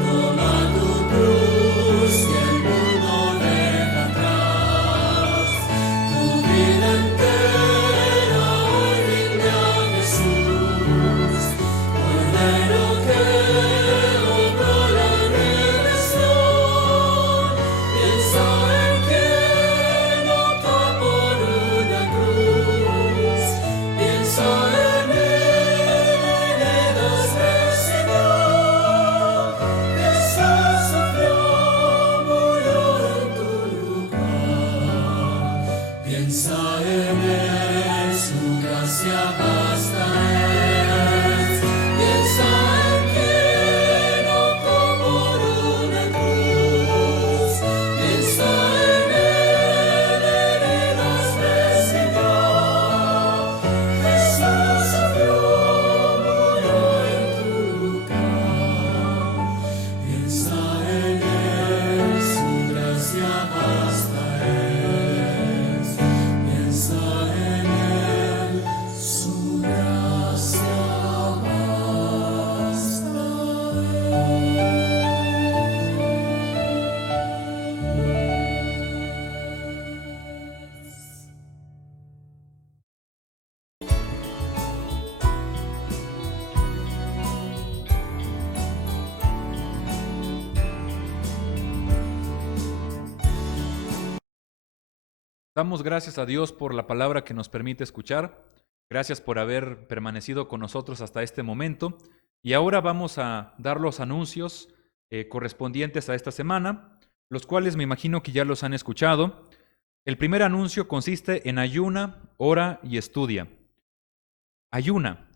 toma tu cruz y el mundo deja atrás. Tu vida entera hoy rinde a Jesús, Cordero que obró la redención. Piensa en quien optó por una cruz. Piensa en él, heridas recibió. Jesús sufrió, murió en tu lugar. Piensa en él, su gracia basta es. Piensa en quien optó por una cruz. Piensa en él, heridas recibió. Jesús sufrió, murió en tu lugar. Piensa en él, su gracia basta es. Piensa en él, su gracia basta es. Damos gracias a Dios por la palabra que nos permite escuchar. Gracias por haber permanecido con nosotros hasta este momento. Y ahora vamos a dar los anuncios correspondientes a esta semana, los cuales me imagino que ya los han escuchado. El primer anuncio consiste en ayuna, ora y estudia. Ayuna,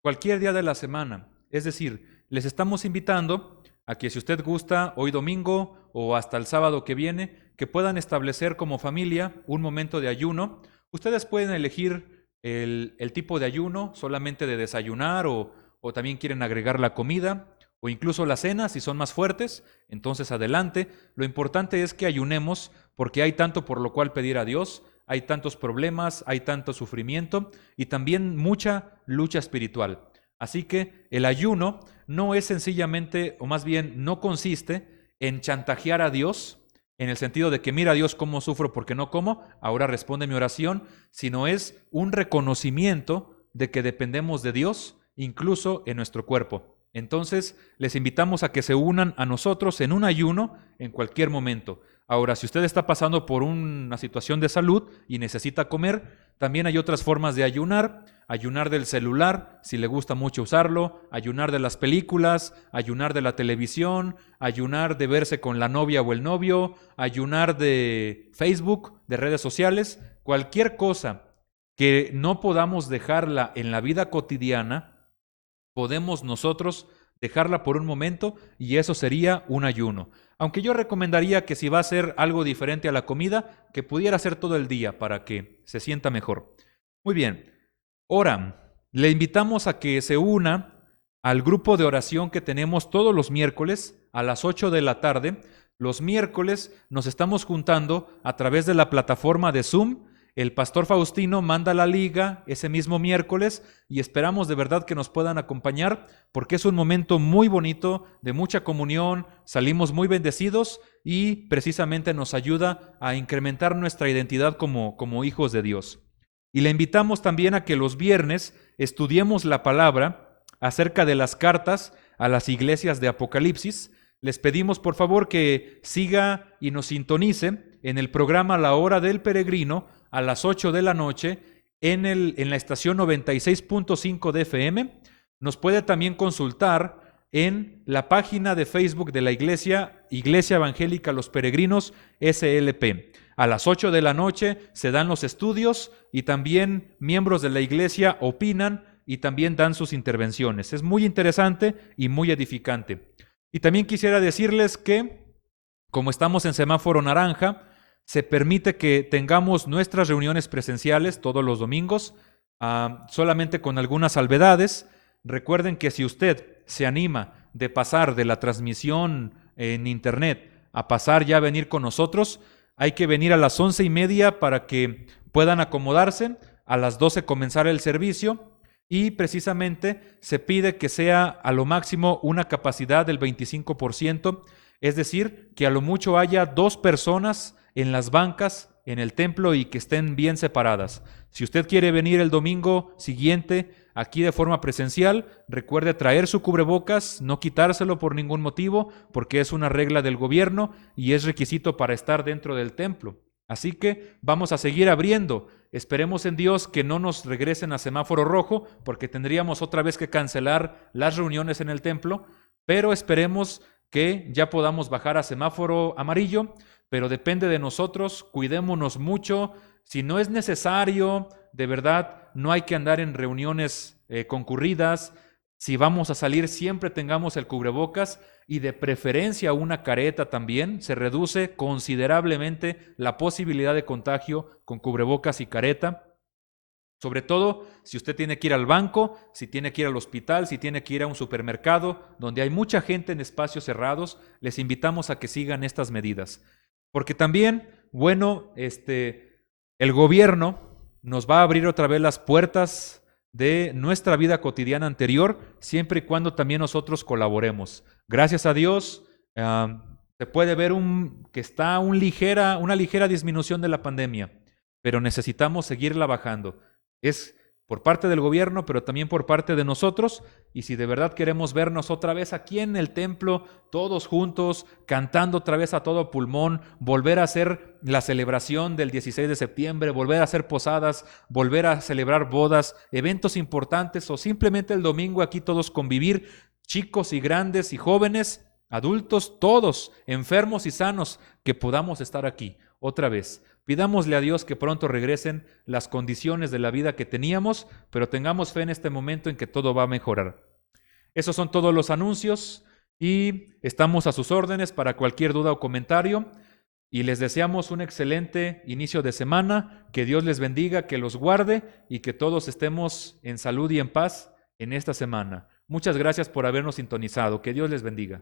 cualquier día de la semana. Es decir, les estamos invitando a que si usted gusta, hoy domingo o hasta el sábado que viene, que puedan establecer como familia un momento de ayuno. Ustedes pueden elegir el tipo de ayuno, solamente de desayunar o también quieren agregar la comida o incluso la cena si son más fuertes, entonces adelante. Lo importante es que ayunemos porque hay tanto por lo cual pedir a Dios, hay tantos problemas, hay tanto sufrimiento y también mucha lucha espiritual. Así que el ayuno no es sencillamente, o más bien no consiste en chantajear a Dios, en el sentido de que mira Dios cómo sufro porque no como, ahora responde mi oración, sino es un reconocimiento de que dependemos de Dios, incluso en nuestro cuerpo. Entonces, les invitamos a que se unan a nosotros en un ayuno en cualquier momento. Ahora, si usted está pasando por una situación de salud y necesita comer, también hay otras formas de ayunar. Ayunar del celular, si le gusta mucho usarlo, ayunar de las películas, ayunar de la televisión, ayunar de verse con la novia o el novio, ayunar de Facebook, de redes sociales, cualquier cosa que no podamos dejarla en la vida cotidiana, podemos nosotros dejarla por un momento y eso sería un ayuno. Aunque yo recomendaría que si va a ser algo diferente a la comida, que pudiera ser todo el día para que se sienta mejor. Muy bien. Ahora, le invitamos a que se una al grupo de oración que tenemos todos los miércoles a las 8 de la tarde. Los miércoles nos estamos juntando a través de la plataforma de Zoom. El pastor Faustino manda la liga ese mismo miércoles y esperamos de verdad que nos puedan acompañar porque es un momento muy bonito, de mucha comunión, salimos muy bendecidos y precisamente nos ayuda a incrementar nuestra identidad como hijos de Dios. Y le invitamos también a que los viernes estudiemos la palabra acerca de las cartas a las iglesias de Apocalipsis. Les pedimos por favor que siga y nos sintonice en el programa La Hora del Peregrino a las 8 de la noche en la estación 96.5 de FM. Nos puede también consultar en la página de Facebook de la Iglesia Evangélica Los Peregrinos SLP. A las 8 de la noche se dan los estudios y también miembros de la iglesia opinan y también dan sus intervenciones. Es muy interesante y muy edificante. Y también quisiera decirles que, como estamos en semáforo naranja, se permite que tengamos nuestras reuniones presenciales todos los domingos, solamente con algunas salvedades. Recuerden que si usted se anima de pasar de la transmisión en internet a pasar ya a venir con nosotros, hay que venir a las 11:30 para que puedan acomodarse, a las 12 comenzar el servicio y precisamente se pide que sea a lo máximo una capacidad del 25%, es decir, que a lo mucho haya 2 personas en las bancas en el templo y que estén bien separadas. Si usted quiere venir el domingo siguiente aquí de forma presencial, recuerde traer su cubrebocas, no quitárselo por ningún motivo, porque es una regla del gobierno y es requisito para estar dentro del templo. Así que vamos a seguir abriendo. Esperemos en Dios que no nos regresen a semáforo rojo, porque tendríamos otra vez que cancelar las reuniones en el templo, pero esperemos que ya podamos bajar a semáforo amarillo, pero depende de nosotros, cuidémonos mucho. Si no es necesario, de verdad, no hay que andar en reuniones concurridas. Si vamos a salir, siempre tengamos el cubrebocas y de preferencia una careta también. Se reduce considerablemente la posibilidad de contagio con cubrebocas y careta. Sobre todo, si usted tiene que ir al banco, si tiene que ir al hospital, si tiene que ir a un supermercado, donde hay mucha gente en espacios cerrados, les invitamos a que sigan estas medidas. Porque también, bueno, el gobierno nos va a abrir otra vez las puertas de nuestra vida cotidiana anterior, siempre y cuando también nosotros colaboremos. Gracias a Dios, se puede ver que está una ligera disminución de la pandemia, pero necesitamos seguirla bajando. Es por parte del gobierno, pero también por parte de nosotros, y si de verdad queremos vernos otra vez aquí en el templo, todos juntos, cantando otra vez a todo pulmón, volver a hacer la celebración del 16 de septiembre, volver a hacer posadas, volver a celebrar bodas, eventos importantes, o simplemente el domingo aquí todos convivir, chicos y grandes y jóvenes, adultos, todos, enfermos y sanos, que podamos estar aquí otra vez. Pidámosle a Dios que pronto regresen las condiciones de la vida que teníamos, pero tengamos fe en este momento en que todo va a mejorar. Esos son todos los anuncios y estamos a sus órdenes para cualquier duda o comentario. y les deseamos un excelente inicio de semana, que Dios les bendiga, que los guarde y que todos estemos en salud y en paz en esta semana. Muchas gracias por habernos sintonizado, que Dios les bendiga.